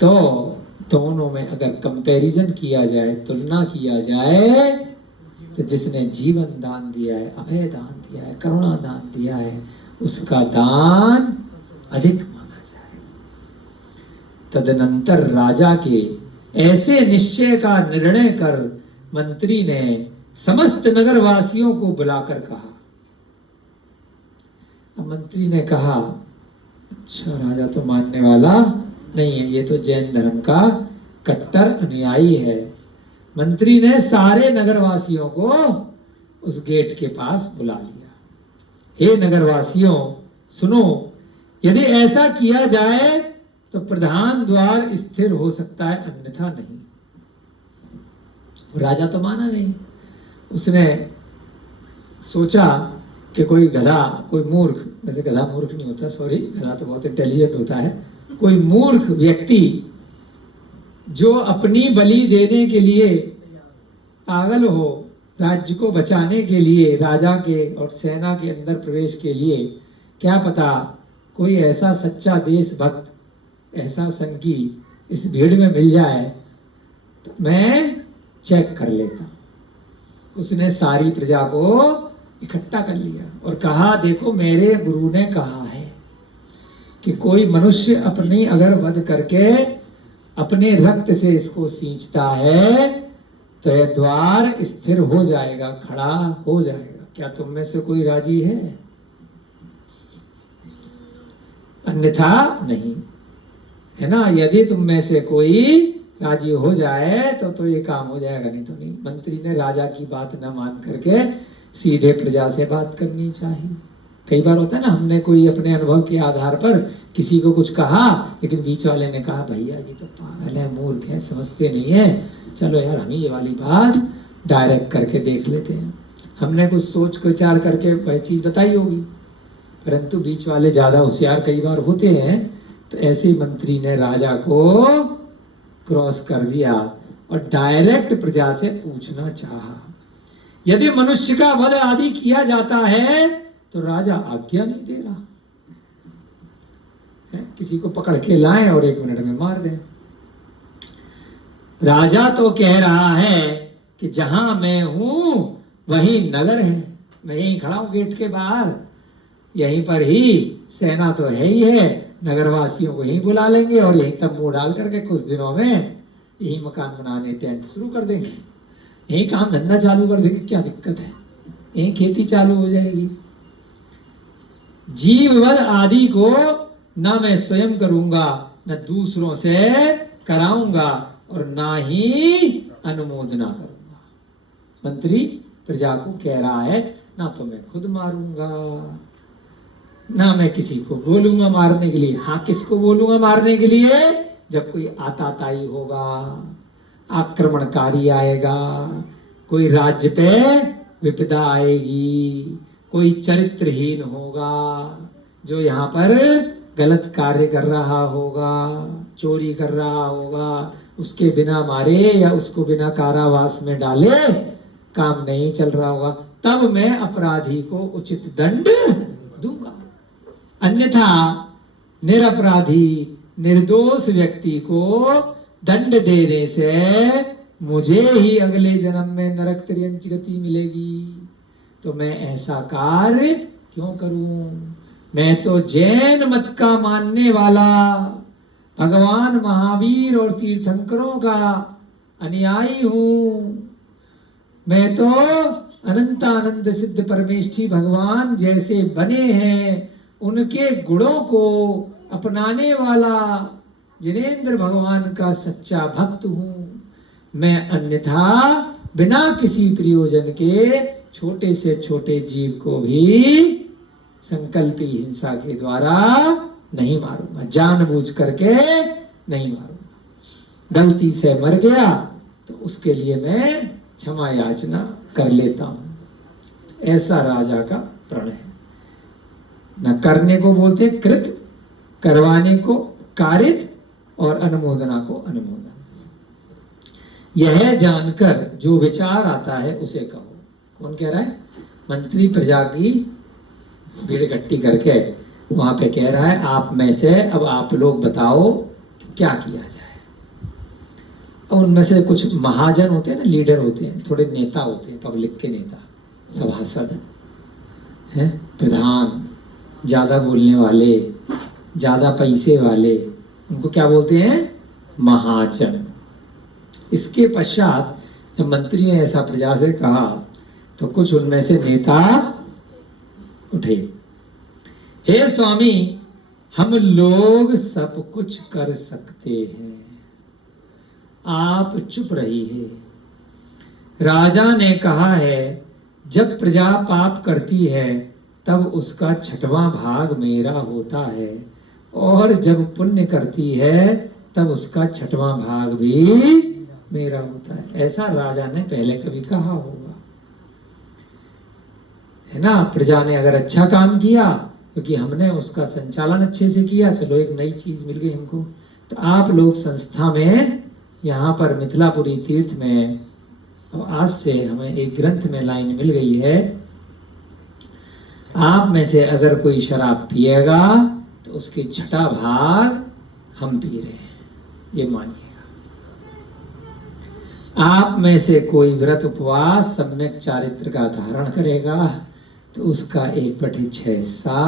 तो दोनों में अगर कंपैरिजन किया जाए, तुलना किया जाए, तो जिसने जीवन दान दिया है, अभय दान दिया है, करुणा दान दिया है, उसका दान अधिक माना जाए। तदनंतर राजा के ऐसे निश्चय का निर्णय कर मंत्री ने समस्त नगरवासियों को बुलाकर कहा। अब मंत्री ने कहा, अच्छा राजा तो मानने वाला नहीं है, ये तो जैन धर्म का कट्टर अनुयायी है। मंत्री ने सारे नगरवासियों को उस गेट के पास बुला लिया। हे नगरवासियों सुनो, यदि ऐसा किया जाए तो प्रधान द्वार स्थिर हो सकता है, अन्यथा नहीं। राजा तो माना नहीं, उसने सोचा कि कोई गधा, कोई मूर्ख, वैसे गधा मूर्ख नहीं होता, सॉरी, गधा तो बहुत इंटेलिजेंट होता है, कोई मूर्ख व्यक्ति जो अपनी बलि देने के लिए पागल हो, राज्य को बचाने के लिए राजा के और सेना के अंदर प्रवेश के लिए, क्या पता कोई ऐसा सच्चा देशभक्त, ऐसा संगी इस भीड़ में मिल जाए तो मैं चेक कर लेता। उसने सारी प्रजा को इकट्ठा कर लिया और कहा, देखो मेरे गुरु ने कहा है कि कोई मनुष्य अपनी अगर वध करके अपने रक्त से इसको सींचता है तो यह द्वार स्थिर हो जाएगा, खड़ा हो जाएगा। क्या तुम में से कोई राजी है? अन्यथा नहीं, है ना। यदि तुम में से कोई राजी हो जाए तो ये काम हो जाएगा, नहीं तो नहीं। मंत्री ने राजा की बात न मान करके सीधे प्रजा से बात करनी चाहिए। कई बार होता है ना, हमने कोई अपने अनुभव के आधार पर किसी को कुछ कहा, लेकिन बीच वाले ने कहा भैया ये तो पागल है, मूर्ख है, समझते नहीं है, चलो यार हम ये वाली बात डायरेक्ट करके देख लेते हैं। हमने कुछ सोच विचार करके वह चीज बताई होगी, परंतु बीच वाले ज्यादा होशियार कई बार होते हैं। तो ऐसे ही मंत्री ने राजा को क्रॉस कर दिया और डायरेक्ट प्रजा से पूछना चाहा। यदि मनुष्य का वध आदि किया जाता है तो राजा आज्ञा नहीं दे रहा है, किसी को पकड़ के लाएं और 1 मिनट में मार दें। राजा तो कह रहा है कि जहां मैं हूं वहीं नगर है, मैं यहीं खड़ा हूं गेट के बाहर, यहीं पर ही सेना तो है ही है, नगरवासियों को यहीं बुला लेंगे और यहीं तंबू डाल करके कुछ दिनों में यहीं मकान बनाने, टेंट शुरू कर देंगे, यहीं काम धंधा चालू कर देंगे, क्या दिक्कत है, यहीं खेती चालू हो जाएगी। जीववध आदि को ना मैं स्वयं करूंगा, न दूसरों से कराऊंगा और ना ही अनुमोदना करूंगा। मंत्री प्रजा को कह रहा है, ना तो मैं खुद मारूंगा, ना मैं किसी को बोलूंगा मारने के लिए। हाँ, किसको बोलूंगा मारने के लिए? जब कोई आताताई होगा, आक्रमणकारी आएगा, कोई राज्य पे विपदा आएगी, कोई चरित्रहीन होगा जो यहाँ पर गलत कार्य कर रहा होगा, चोरी कर रहा होगा, उसके बिना मारे या उसको बिना कारावास में डाले काम नहीं चल रहा होगा, तब मैं अपराधी को उचित दंड दूंगा। अन्यथा निरपराधी निर्दोष व्यक्ति को दंड देने से मुझे ही अगले जन्म में नरक तिर्यंच गति मिलेगी, तो मैं ऐसा कार्य क्यों करूं? मैं तो जैन मत का मानने वाला, भगवान महावीर और तीर्थंकरों का अनुयायी हूं। मैं तो अनंतानंद सिद्ध परमेष्ठी भगवान जैसे बने हैं उनके गुणों को अपनाने वाला जिनेंद्र भगवान का सच्चा भक्त हूं। मैं अन्यथा बिना किसी प्रयोजन के छोटे से छोटे जीव को भी संकल्पी हिंसा के द्वारा नहीं मारूंगा, जानबूझ करके नहीं मारूंगा। गलती से मर गया तो उसके लिए मैं क्षमा याचना कर लेता हूं। ऐसा राजा का प्रण है। न करने को बोलते कृत, करवाने को कारित और अनुमोदना को अनुमोदन। यह जानकर जो विचार आता है उसे कहो। कौन कह रहा है? मंत्री प्रजा की भीड़ इकट्ठी करके वहां पे कह रहा है, आप में से अब आप लोग बताओ कि क्या किया जाए। अब उनमें से कुछ महाजन होते हैं ना, लीडर होते हैं, थोड़े नेता होते हैं, पब्लिक के नेता, सभासद हैं, प्रधान, ज्यादा बोलने वाले, ज्यादा पैसे वाले, उनको क्या बोलते हैं? महाजन। इसके पश्चात जब मंत्री ने ऐसा प्रजा से कहा तो कुछ उनमें से नेता उठे, हे स्वामी, हम लोग सब कुछ कर सकते हैं, आप चुप रहिए। राजा ने कहा है, जब प्रजा पाप करती है तब उसका 6वां भाग मेरा होता है, और जब पुण्य करती है तब उसका 6वां भाग भी मेरा होता है। ऐसा राजा ने पहले कभी कहा होगा। है ना। प्रजा ने अगर अच्छा काम किया क्योंकि हमने उसका संचालन अच्छे से किया, चलो एक नई चीज मिल गई हमको। तो आप लोग संस्था में यहाँ पर मिथिलापुरी तीर्थ में आज से हमें एक ग्रंथ में लाइन मिल गई है, आप में से अगर कोई शराब पिएगा तो उसकी छठा भाग हम पी रहे हैं, ये मानिएगा। आप में से कोई व्रत उपवास सम्यक चारित्र का धारण करेगा तो उसका 1/6 हिस्सा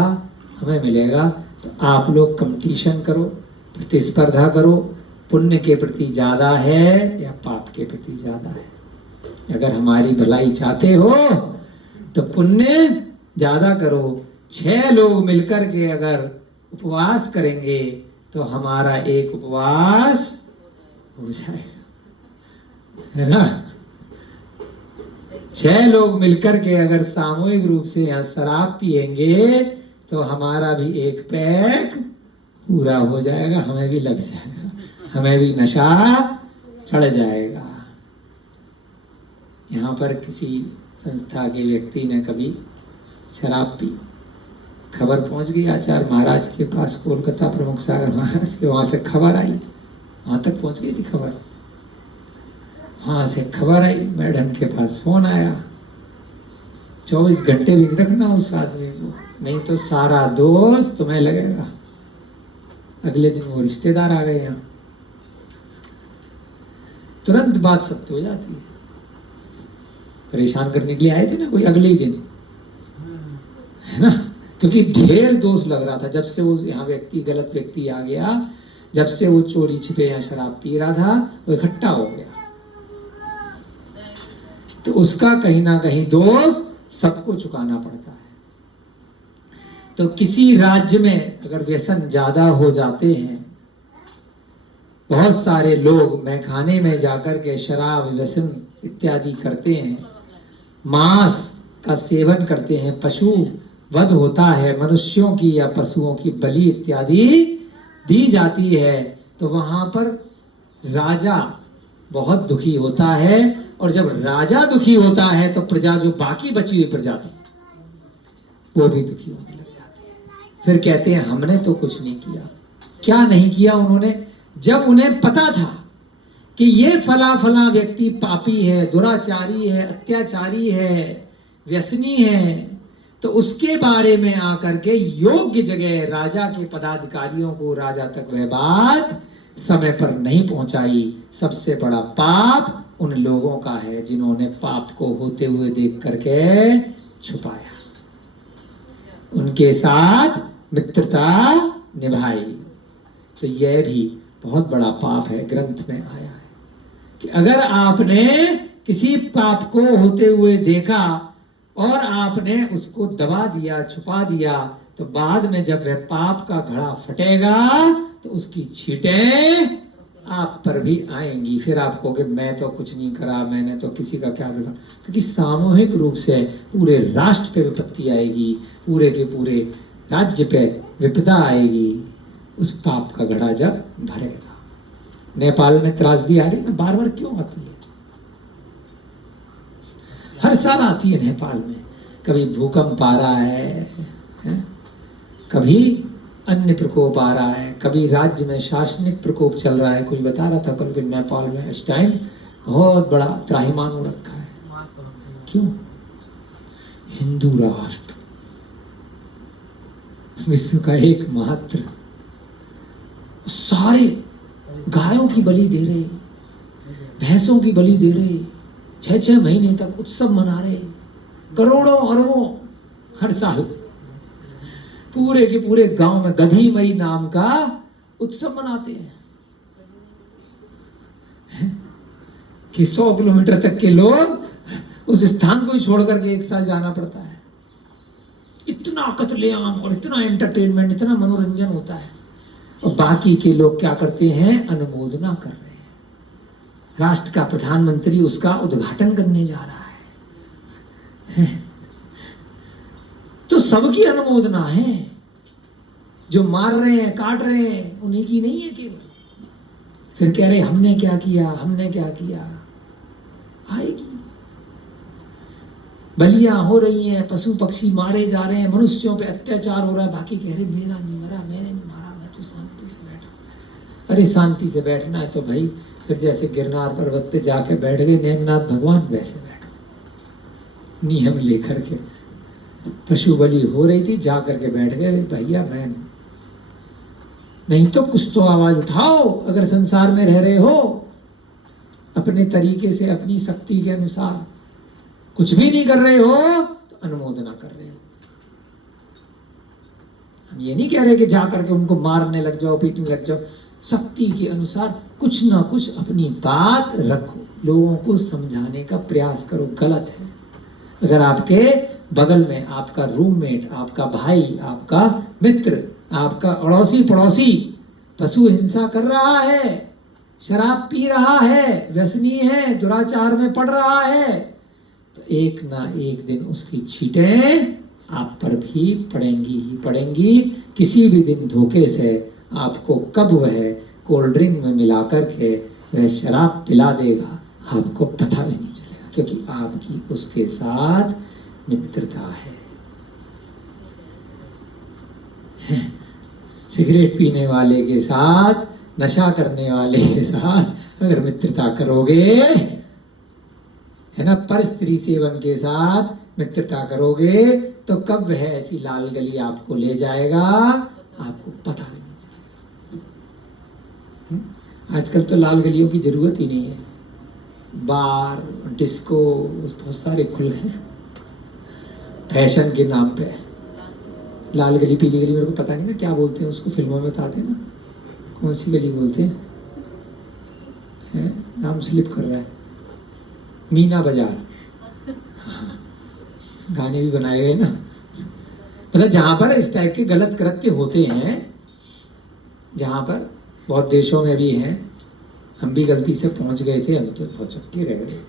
हमें मिलेगा। तो आप लोग कंपटीशन करो, प्रतिस्पर्धा करो, पुण्य के प्रति ज्यादा है या पाप के प्रति ज्यादा है। अगर हमारी भलाई चाहते हो तो पुण्य ज्यादा करो। 6 लोग मिलकर के अगर उपवास करेंगे तो हमारा एक उपवास हो जाएगा, है ना। 6 लोग मिलकर के अगर सामूहिक रूप से यहाँ शराब पिएंगे तो हमारा भी एक पैक पूरा हो जाएगा, हमें भी लग जाएगा, हमें भी नशा चढ़ जाएगा। यहाँ पर किसी संस्था के व्यक्ति ने कभी शराब पी, खबर पहुंच गई आचार्य महाराज के पास, कोलकाता प्रमुख सागर महाराज के, वहां से खबर आई, वहां तक पहुंच गई थी खबर। वहां से खबर आई, मैडम के पास फोन आया, 24 घंटे भी रखना उस आदमी को, नहीं तो सारा दोष तुम्हें लगेगा। अगले दिन वो रिश्तेदार आ गए यहाँ, तुरंत बात सत्य हो जाती है। परेशान करने के लिए आए थे ना कोई, अगले ही दिन, है ना, क्योंकि ढेर दोष लग रहा था। जब से वो यहाँ व्यक्ति, गलत व्यक्ति आ गया, जब से वो चोरी छिपे यहाँ शराब पी रहा था, वो इकट्ठा हो गया, तो उसका कहीं ना कहीं दोष सबको चुकाना पड़ता है। तो किसी राज्य में अगर व्यसन ज्यादा हो जाते हैं, बहुत सारे लोग मैखाने में जाकर के शराब व्यसन इत्यादि करते हैं, मांस का सेवन करते हैं, पशु वध होता है, मनुष्यों की या पशुओं की बलि इत्यादि दी जाती है, तो वहां पर राजा बहुत दुखी होता है। और जब राजा दुखी होता है तो प्रजा, जो बाकी बची हुई प्रजा थी, वो भी दुखी होने लग जाती है। फिर कहते हैं हमने तो कुछ नहीं किया। क्या नहीं किया उन्होंने? जब उन्हें पता था कि ये फला फला व्यक्ति पापी है, दुराचारी है, अत्याचारी है, व्यसनी है, तो उसके बारे में आकर के योग्य जगह राजा के पदाधिकारियों को, राजा तक वह बात समय पर नहीं पहुंचाई। सबसे बड़ा पाप उन लोगों का है जिन्होंने पाप को होते हुए देख करके छुपाया, उनके साथ मित्रता निभाई। तो यह भी बहुत बड़ा पाप है। ग्रंथ में आया है कि अगर आपने किसी पाप को होते हुए देखा और आपने उसको दबा दिया, छुपा दिया, तो बाद में जब वह पाप का घड़ा फटेगा तो उसकी छींटें आप पर भी आएंगी। फिर आप कहोगे मैं तो कुछ नहीं करा, मैंने तो किसी का क्या बिगाड़ा। क्योंकि सामूहिक रूप से पूरे राष्ट्र पे विपत्ति आएगी, पूरे के पूरे राज्य पे विपदा आएगी उस पाप का घड़ा जब भरेगा। नेपाल में त्रासदी आ रही ना, बार बार क्यों आती है? हर साल आती है नेपाल में। कभी भूकंप आ रहा है, कभी अन्य प्रकोप आ रहा है, कभी राज्य में शासनिक प्रकोप चल रहा है। कोई बता रहा था कल कि नेपाल में इस टाइम बहुत बड़ा त्राहिमाम हो रखा है। क्यों? हिंदू राष्ट्र, विश्व का एकमात्र, सारे गायों की बलि दे रहे, भैंसों की बलि दे रहे, 6-6 महीने तक उत्सव मना रहे, करोड़ों अरबों हर साल पूरे के पूरे गांव में गधी मई नाम का उत्सव मनाते हैं कि 100 किलोमीटर तक के लोग उस स्थान को ही छोड़ करके एक साल जाना पड़ता है। इतना कत्लेआम और इतना एंटरटेनमेंट, इतना मनोरंजन होता है, और बाकी के लोग क्या करते हैं? अनुमोदना कर रहे हैं। राष्ट्र का प्रधानमंत्री उसका उद्घाटन करने जा रहा है। तो सबकी अनुमोदना है। जो मार रहे हैं, काट रहे हैं, उन्हीं की नहीं है केवल। फिर कह रहे हमने क्या किया, हमने क्या किया। आएगी बलियां हो रही हैं, पशु पक्षी मारे जा रहे हैं, मनुष्यों पे अत्याचार हो रहा है, बाकी कह रहे मेरा नहीं मरा, मैंने नहीं मारा, मैं तो शांति से बैठा। अरे शांति से बैठना है तो भाई फिर जैसे गिरनार पर्वत पे जाके बैठ गए नेमनाथ भगवान, वैसे बैठो नियम लेकर के। पशु बलि हो रही थी, जा करके बैठ गए भैया मैं नहीं तो कुछ तो आवाज उठाओ। अगर संसार में रह रहे हो अपने तरीके से, अपनी शक्ति के अनुसार, कुछ भी नहीं कर रहे हो तो अनुमोदना कर रहे हो। हम ये नहीं कह रहे कि जा करके उनको मारने लग जाओ, पीटने लग जाओ। शक्ति के अनुसार कुछ ना कुछ अपनी बात रखो, लोगों को समझाने का प्रयास करो। गलत है अगर आपके बगल में आपका रूममेट, आपका भाई, आपका मित्र, आपका अड़ोसी पड़ोसी पशु हिंसा कर रहा है, शराब पी रहा है, व्यसनी है, दुराचार में पड़ रहा है, तो एक ना एक दिन उसकी छींटें आप पर भी पड़ेंगी ही पड़ेंगी। किसी भी दिन धोखे से आपको कब वह कोल्ड ड्रिंक में मिला करके वह शराब पिला देगा, आपको पता भी नहीं चलेगा, क्योंकि आपकी उसके साथ मित्रता है। सिगरेट पीने वाले के साथ, नशा करने वाले के साथ अगर मित्रता करोगे, है ना, पर स्त्री सेवन के साथ मित्रता करोगे, तो कब वह ऐसी लाल गली आपको ले जाएगा आपको पता भी नहीं चलेगा। आजकल तो लाल गलियों की जरूरत ही नहीं है, बार डिस्को बहुत सारे खुल गए फैशन के नाम पे। लाल गली पीली गली मेरे को पता नहीं ना क्या बोलते हैं उसको, फिल्मों में बताते हैं ना, कौन सी गली बोलते हैं, नाम स्लिप कर रहा है, मीना बाजार। हाँ, गाने भी बनाए गए ना। मतलब जहां पर इस टाइप के गलत कृत्य होते हैं, जहां पर बहुत देशों में भी हैं, हम भी गलती से पहुंच गए थे, हम तो बहुत चक्के रह गए।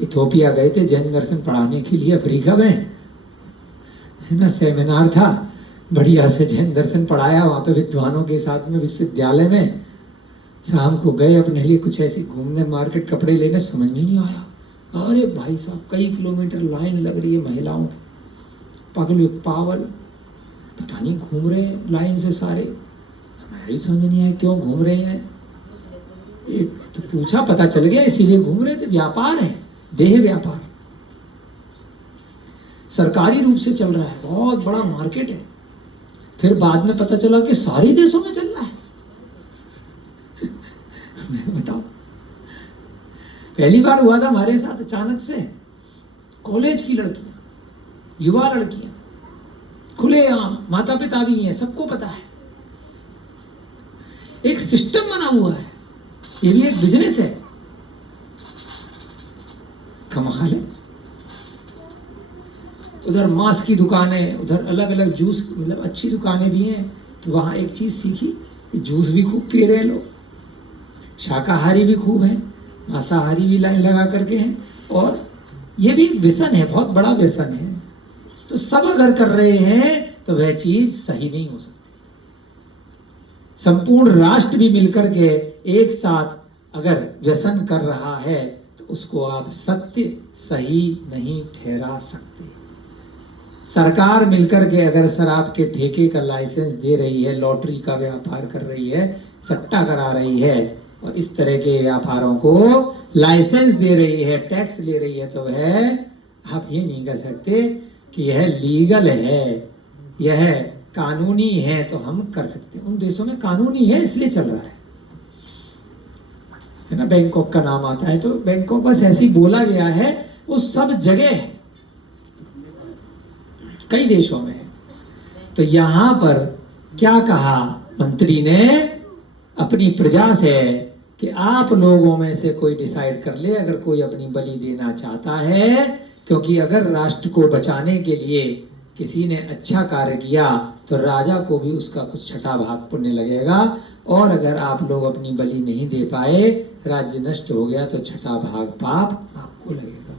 इथोपिया गए थे जैन दर्शन पढ़ाने के लिए, अफ्रीका में, है ना, सेमिनार था, बढ़िया से जैन दर्शन पढ़ाया वहाँ पे विद्वानों के साथ में विश्वविद्यालय में। शाम को गए अपने लिए कुछ ऐसे घूमने, मार्केट, कपड़े लेने, समझ में नहीं आया। अरे भाई साहब कई किलोमीटर लाइन लग रही है महिलाओं की, पागल पावल, पता नहीं घूम रहे हैं लाइन से सारे, हमारी समझ नहीं आया क्यों घूम रहे हैं। एक तो पूछा, पता चल गया इसीलिए घूम रहे थे, व्यापार है, देह व्यापार सरकारी रूप से चल रहा है, बहुत बड़ा मार्केट है। फिर बाद में पता चला कि सारे देशों में चल रहा है। बताओ, पहली बार हुआ था हमारे साथ अचानक से। कॉलेज की लड़कियां, युवा लड़कियां, खुलेआम, माता पिता भी हैं, सबको पता है, एक सिस्टम बना हुआ है, ये भी एक बिजनेस है। कमाल है। उधर मांस की दुकानें, उधर अलग अलग जूस, मतलब अच्छी दुकानें भी हैं। तो वहाँ एक चीज़ सीखी, जूस भी खूब पी रहे हैं लोग, शाकाहारी भी खूब है, मांसाहारी भी लाइन लगा करके हैं, और ये भी एक व्यसन है, बहुत बड़ा व्यसन है। तो सब अगर कर रहे हैं तो वह चीज़ सही नहीं हो सकती। संपूर्ण राष्ट्र भी मिलकर के एक साथ अगर व्यसन कर रहा है तो उसको आप सत्य सही नहीं ठहरा सकते। सरकार मिलकर के अगर शराब के ठेके का लाइसेंस दे रही है, लॉटरी का व्यापार कर रही है, सट्टा करा रही है, और इस तरह के व्यापारों को लाइसेंस दे रही है, टैक्स ले रही है, तो वह आप ये नहीं कह सकते कि यह लीगल है, यह कानूनी है तो हम कर सकते हैं। उन देशों में कानूनी है इसलिए चल रहा है ना। बैंकॉक का नाम आता है तो बैंकॉक बस ऐसे ही बोला गया है, वो सब जगह है, कई देशों में। तो यहां पर क्या कहा मंत्री ने अपनी प्रजा से कि आप लोगों में से कोई डिसाइड कर ले अगर कोई अपनी बलि देना चाहता है, क्योंकि अगर राष्ट्र को बचाने के लिए किसी ने अच्छा कार्य किया तो राजा को भी उसका कुछ छठा भाग पुण्य लगेगा, और अगर आप लोग अपनी बलि नहीं दे पाए, राज्य नष्ट हो गया, तो छठा भाग पाप आपको लगेगा।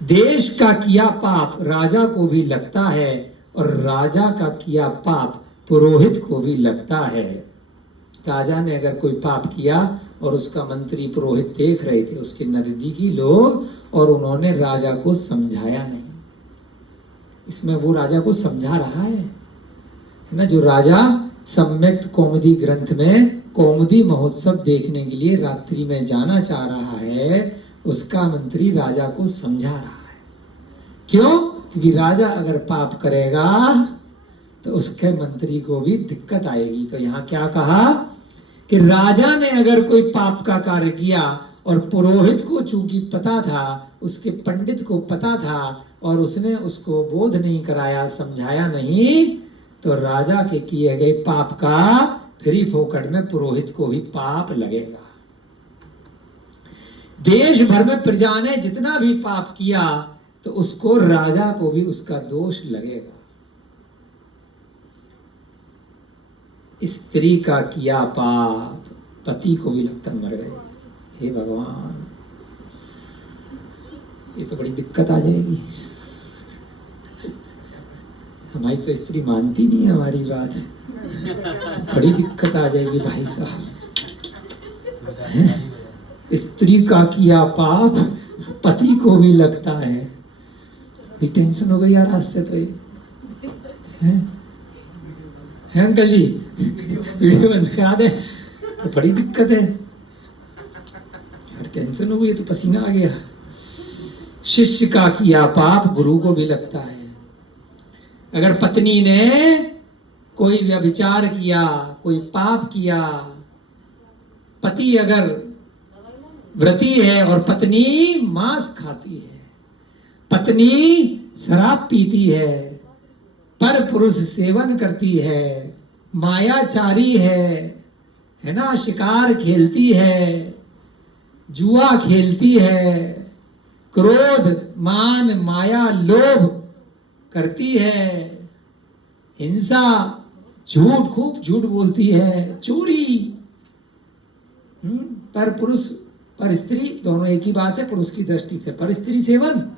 देश का किया पाप राजा को भी लगता है, और राजा का किया पाप पुरोहित को भी लगता है। राजा ने अगर कोई पाप किया और उसका मंत्री पुरोहित देख रहे थे, उसके नजदीकी लोग, और उन्होंने राजा को समझाया नहीं, इसमें वो राजा को समझा रहा है ना। जो राजा सम्यक्त कौमुदी ग्रंथ में कौमुदी महोत्सव देखने के लिए रात्रि में जाना चाह रहा है, उसका मंत्री राजा को समझा रहा है। क्यों? क्योंकि राजा अगर पाप करेगा तो उसके मंत्री को भी दिक्कत आएगी। तो यहाँ क्या कहा कि राजा ने अगर कोई पाप का कार्य किया और पुरोहित को चूंकि पता था, उसके पंडित को पता था, और उसने उसको बोध नहीं कराया, समझाया नहीं, तो राजा के किए गए पाप का फ्री फोकट में पुरोहित को भी पाप लगेगा। देश भर में प्रजा ने जितना भी पाप किया तो उसको राजा को भी उसका दोष लगेगा। स्त्री का किया पाप पति को भी लगता मर गए। हे भगवान, ये तो बड़ी दिक्कत आ जाएगी। हमारी तो स्त्री मानती नहीं है हमारी बात, बड़ी दिक्कत आ जाएगी भाई साहब। स्त्री का किया पाप पति को भी लगता है। ये टेंशन हो गई यार आज से। तो ये है अंकल जी, वीडियो बंद करा दे, तो बड़ी दिक्कत है यार, टेंशन हो गई, तो पसीना आ गया। शिष्य का किया पाप गुरु को भी लगता है। अगर पत्नी ने कोई व्यभिचार किया, कोई पाप किया, पति अगर व्रती है और पत्नी मांस खाती है, पत्नी शराब पीती है, पर पुरुष सेवन करती है, मायाचारी है ना, शिकार खेलती है, जुआ खेलती है, क्रोध मान माया लोभ करती है, हिंसा, झूठ, खूब झूठ बोलती है, चोरी, पर पुरुष पर स्त्री, दोनों एक ही बात है पुरुष की दृष्टि से। पर स्त्री सेवन,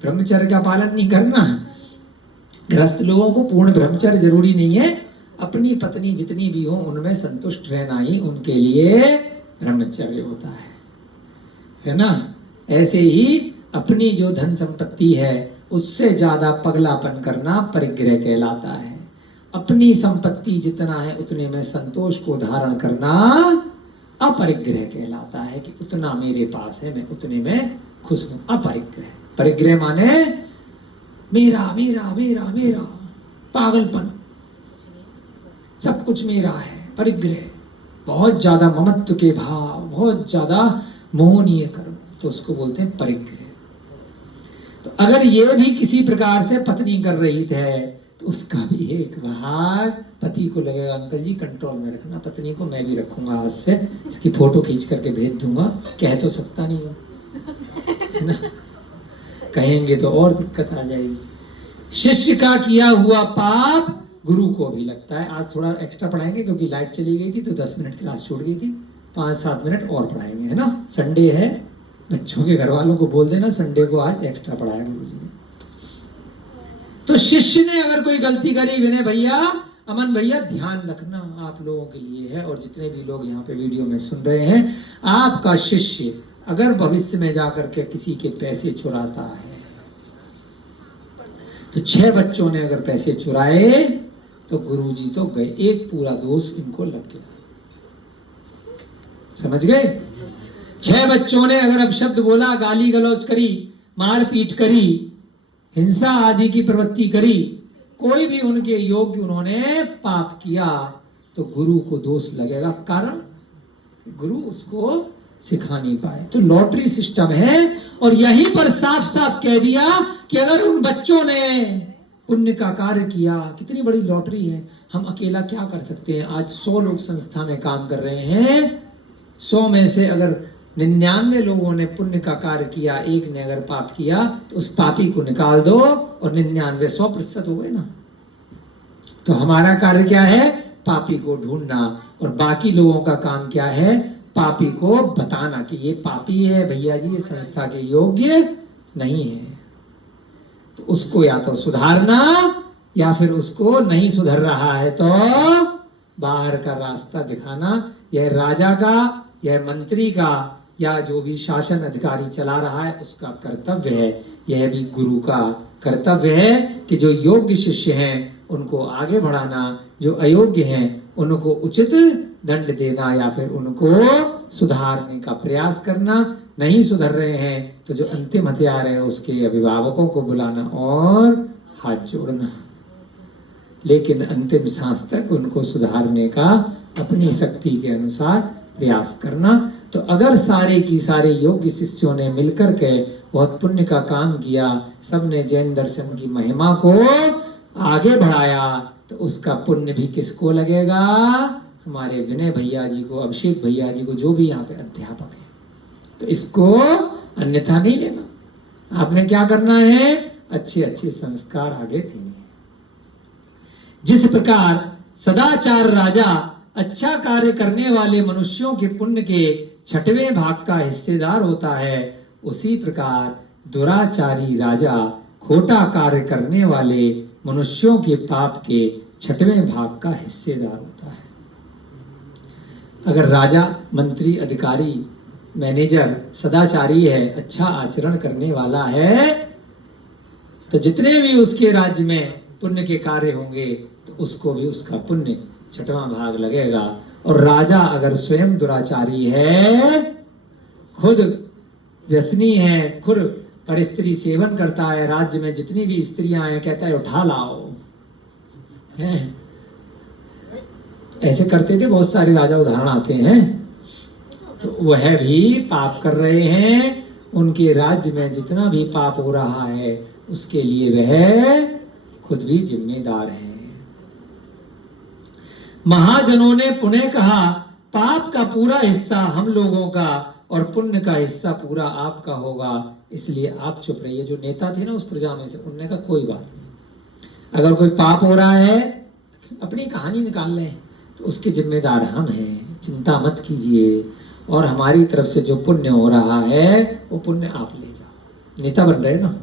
ब्रह्मचर्य का पालन नहीं करना। गृहस्थ लोगों को पूर्ण ब्रह्मचर्य जरूरी नहीं है, अपनी पत्नी जितनी भी हो उनमें संतुष्ट रहना ही उनके लिए ब्रह्मचर्य होता है ना। ऐसे ही अपनी जो धन संपत्ति है उससे ज्यादा पगलापन करना परिग्रह कहलाता है। अपनी संपत्ति जितना है उतने में संतोष को धारण करना अपरिग्रह कहलाता है, कि उतना मेरे पास है मैं उतने में खुश हूं। अपरिग्रह, परिग्रह माने मेरा मेरा मेरा मेरा, पागलपन, सब कुछ मेरा है। परिग्रह बहुत ज्यादा ममत्व के भाव, बहुत ज्यादा मोहनीय कर्म, तो उसको बोलते हैं परिग्रह। तो अगर ये भी किसी प्रकार से पत्नी कर रही है तो उसका भी एक भाग पति को लगेगा, अंकल जी कंट्रोल में रखना, पत्नी को मैं भी रखूंगा आज से, इसकी फोटो खींच करके भेज दूंगा। कह तो सकता नहीं हूं, है ना, कहेंगे तो और दिक्कत आ जाएगी। शिष्य का किया हुआ पाप गुरु को भी लगता है। आज थोड़ा एक्स्ट्रा पढ़ाएंगे क्योंकि लाइट चली गई थी तो 10 मिनट क्लास छूट गई थी, 5-7 मिनट और पढ़ाएंगे, है ना। संडे है, बच्चों के घर वालों को बोल देना संडे को आज एक्स्ट्रा पढ़ाया गुरुजी ने। तो शिष्य ने अगर कोई गलती करी, विनय भैया, अमन भैया, ध्यान रखना आप लोगों के लिए है, और जितने भी लोग यहाँ पे वीडियो में सुन रहे हैं, आपका शिष्य अगर भविष्य में जाकर के किसी के पैसे चुराता है, तो 6 बच्चों ने अगर पैसे चुराए तो गुरुजी तो गए, एक पूरा दोष इनको लग गया। समझ गए? 6 बच्चों ने अगर अपशब्द बोला, गाली गलौज करी, मारपीट करी, हिंसा आदि की प्रवृत्ति करी, कोई भी उनके योग्य उन्होंने पाप किया, तो गुरु को दोष लगेगा। कारण गुरु उसको सिखा नहीं पाए। तो लॉटरी सिस्टम है, और यहीं पर साफ साफ कह दिया कि अगर उन बच्चों ने पुण्य का कार्य किया, कितनी बड़ी लॉटरी है, हम अकेला क्या कर सकते हैं। आज 100 लोग संस्था में काम कर रहे हैं, 100 में से अगर 99 लोगों ने पुण्य का कार्य किया, एक ने अगर पाप किया, तो उस पापी को निकाल दो, और 99 100% हो गए ना। तो हमारा कार्य क्या है? पापी को ढूंढना, और बाकी लोगों का काम क्या है? पापी को बताना कि ये पापी है भैया जी, ये संस्था के योग्य नहीं है। तो उसको या तो सुधारना, या फिर उसको नहीं सुधर रहा है तो बाहर का रास्ता दिखाना यह राजा का, यह मंत्री का, या जो भी शासन अधिकारी चला रहा है उसका कर्तव्य है। यह भी गुरु का कर्तव्य है कि जो योग्य शिष्य हैं उनको आगे बढ़ाना, जो अयोग्य हैं उनको उचित दंड देना या फिर उनको सुधारने का प्रयास करना। नहीं सुधर रहे हैं तो जो अंतिम हथियार है उसके अभिभावकों को बुलाना और हाथ जोड़ना, लेकिन अंतिम सांस तक उनको सुधारने का अपनी शक्ति के अनुसार प्रयास करना। तो अगर सारे की सारे योग्य शिष्यों ने मिलकर के बहुत पुण्य का काम किया, सबने जैन दर्शन की महिमा को आगे बढ़ाया, तो उसका पुण्य भी किसको लगेगा? हमारे विनय भैया जी को, अभिषेक भैया जी को, जो भी यहाँ पे अध्यापक है। तो इसको अन्यथा नहीं लेना। आपने क्या करना है? अच्छे अच्छे संस्कार आगे देने। जिस प्रकार सदाचार राजा अच्छा कार्य करने वाले मनुष्यों के पुण्य के 6वें भाग का हिस्सेदार होता है, उसी प्रकार दुराचारी राजा खोटा कार्य करने वाले मनुष्यों के पाप के 6वें भाग का हिस्सेदार होता है। अगर राजा, मंत्री, अधिकारी, मैनेजर सदाचारी है, अच्छा आचरण करने वाला है, तो जितने भी उसके राज्य में पुण्य के कार्य होंगे तो उसको भी उसका पुण्य 6वां भाग लगेगा। और राजा अगर स्वयं दुराचारी है, खुद व्यसनी है, खुद परिस्त्री सेवन करता है, राज्य में जितनी भी स्त्रियां हैं कहता है उठा लाओ, हैं? ऐसे करते थे बहुत सारे राजा, उदाहरण आते हैं। तो वह भी पाप कर रहे हैं। उनके राज्य में जितना भी पाप हो रहा है उसके लिए वह खुद भी जिम्मेदार है। महाजनों ने पुनः कहा, पाप का पूरा हिस्सा हम लोगों का और पुण्य का हिस्सा पूरा आपका होगा, इसलिए आप चुप रहिए। जो नेता थे ना उस प्रजा में से, उन्होंने कहा कोई बात नहीं, अगर कोई पाप हो रहा है अपनी कहानी निकाल लें, तो उसके जिम्मेदार हम हैं, चिंता मत कीजिए, और हमारी तरफ से जो पुण्य हो रहा है वो पुण्य आप ले जाओ। नेता बन रहे ना।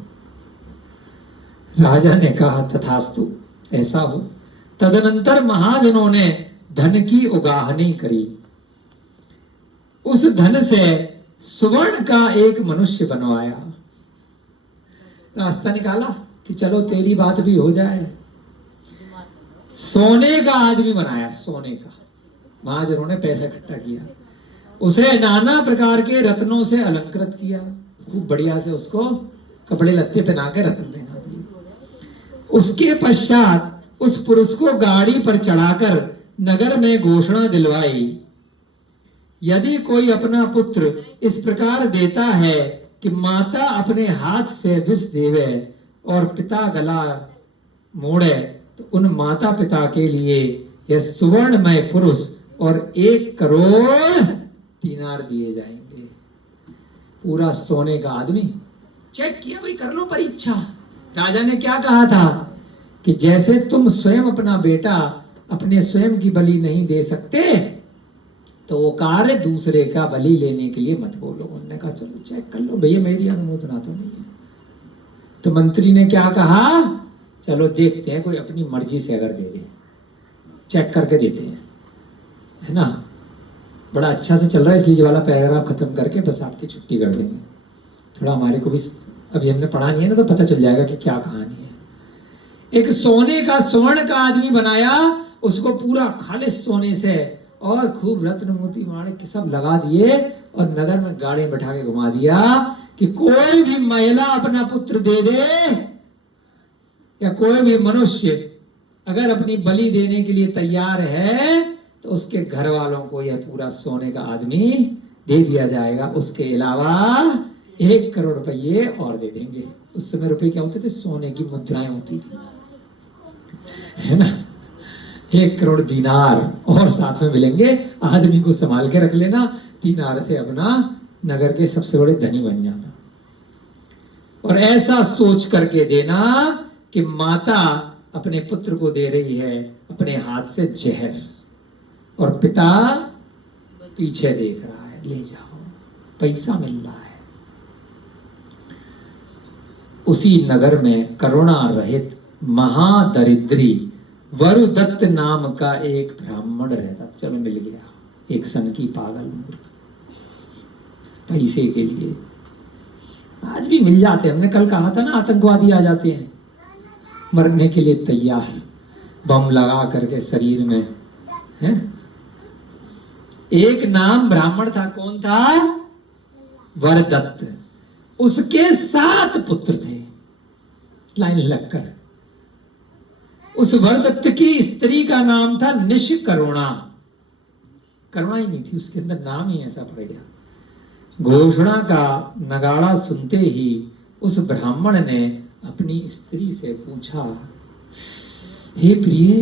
राजा ने कहा तथास्तु, ऐसा हो। तदनंतर महाजनों ने धन की उगाहनी करी। उस धन से सुवर्ण का एक मनुष्य बनवाया, रास्ता निकाला कि चलो तेरी बात भी हो जाए। सोने का आदमी बनाया, सोने का। महाजनों ने पैसा इकट्ठा किया, उसे नाना प्रकार के रत्नों से अलंकृत किया, खूब बढ़िया से उसको कपड़े लत्ते पहना के रत्न पहना दिए। उसके पश्चात उस पुरुष को गाड़ी पर चढ़ाकर नगर में घोषणा दिलवाई, यदि कोई अपना पुत्र इस प्रकार देता है कि माता अपने हाथ से विष देवे और पिता गला मोड़े, तो उन माता पिता के लिए यह सुवर्णमय पुरुष और 1 करोड़ दीनार दिए जाएंगे। पूरा सोने का आदमी। चेक किया, भाई कर लो परीक्षा। राजा ने क्या कहा था कि जैसे तुम स्वयं अपना बेटा अपने स्वयं की बलि नहीं दे सकते, तो वो कार्य दूसरे का बलि लेने के लिए मत बोलो। उन्होंने कहा चलो चेक कर लो भैया, मेरी अनुमोदना तो नहीं है। तो मंत्री ने क्या कहा, चलो देखते हैं, कोई अपनी मर्जी से अगर दे दे, चेक करके देते हैं, है ना। बड़ा अच्छा से चल रहा है, इसलिए ये वाला पैराग्राफ खत्म करके बस आपकी छुट्टी कर देंगे। थोड़ा हमारे को भी अभी हमने पढ़ा नहीं है ना, तो पता चल जाएगा कि क्या कहानी है। एक सोने का, स्वर्ण का आदमी बनाया, उसको पूरा खालिस सोने से और खूब रत्न मोती माणिक सब लगा दिए, और नगर में गाड़ी बैठा के घुमा दिया कि कोई भी महिला अपना पुत्र दे दे या कोई भी मनुष्य अगर अपनी बलि देने के लिए तैयार है, तो उसके घर वालों को यह पूरा सोने का आदमी दे दिया जाएगा। उसके अलावा 1 करोड़ रुपये और दे देंगे। उस समय रुपए क्या होते थे? सोने की मुद्राएं होती थी, है ना। 1 करोड़ दीनार और साथ में मिलेंगे। आदमी को संभाल के रख लेना, दीनार से अपना नगर के सबसे बड़े धनी बन जाना। और ऐसा सोच करके देना कि माता अपने पुत्र को दे रही है अपने हाथ से जहर, और पिता पीछे देख रहा है, ले जाओ, पैसा मिल रहा है। उसी नगर में करुणा रहित महादरिद्री वरुदत्त नाम का एक ब्राह्मण रहता, चलो मिल गया, एक सन की पागल मूर्ख, पैसे के लिए आज भी मिल जाते हैं। हमने कल कहा था ना, आतंकवादी आ जाते हैं मरने के लिए तैयार, बम लगा करके शरीर में है। एक नाम ब्राह्मण था, कौन था? वरदत्त। उसके 7 पुत्र थे, लाइन लगकर। उस वरदत्त की स्त्री का नाम था निष्करुणा। करुणा ही नहीं थी उसके अंदर, नाम ही ऐसा पड़ गया। घोषणा का नगाड़ा सुनते ही उस ब्राह्मण ने अपनी स्त्री से पूछा, हे प्रिय,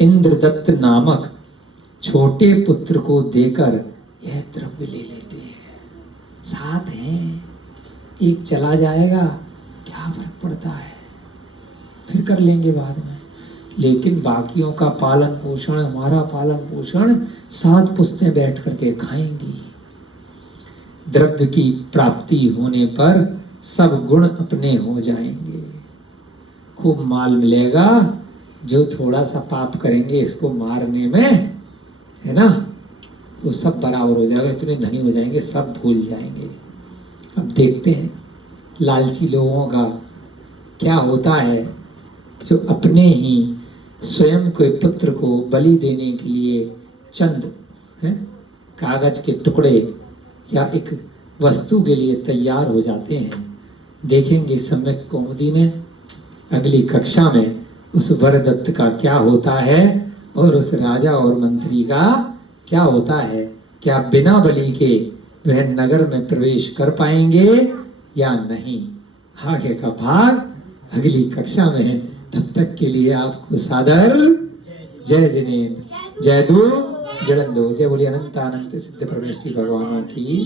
इंद्रदत्त नामक छोटे पुत्र को देकर यह द्रव्य ले लेते हैं। 7 हैं, एक चला जाएगा, क्या फर्क पड़ता है, फिर कर लेंगे बाद में। लेकिन बाकियों का पालन पोषण, हमारा पालन पोषण 7 पुश्तें बैठ करके खाएंगी। द्रव्य की प्राप्ति होने पर सब गुण अपने हो जाएंगे, खूब माल मिलेगा। जो थोड़ा सा पाप करेंगे इसको मारने में, है ना, वो सब बराबर हो जाएगा, इतने धनी हो जाएंगे, सब भूल जाएंगे। अब देखते हैं लालची लोगों का क्या होता है, जो अपने ही स्वयं के पुत्र को बलि देने के लिए चंद कागज के टुकड़े या एक वस्तु के लिए तैयार हो जाते हैं। देखेंगे सम्यक कौमुदी में अगली कक्षा में उस वरदत्त का क्या होता है और उस राजा और मंत्री का क्या होता है। क्या बिना बलि के वह नगर में प्रवेश कर पाएंगे या नहीं, आगे का भाग अगली कक्षा में है। तब तक के लिए आपको सादर जय जिनेन्द्र, जय दो जड़ंदो, जय बोलिए अनंत अनंत सिद्ध परमेष्टि भगवानों की।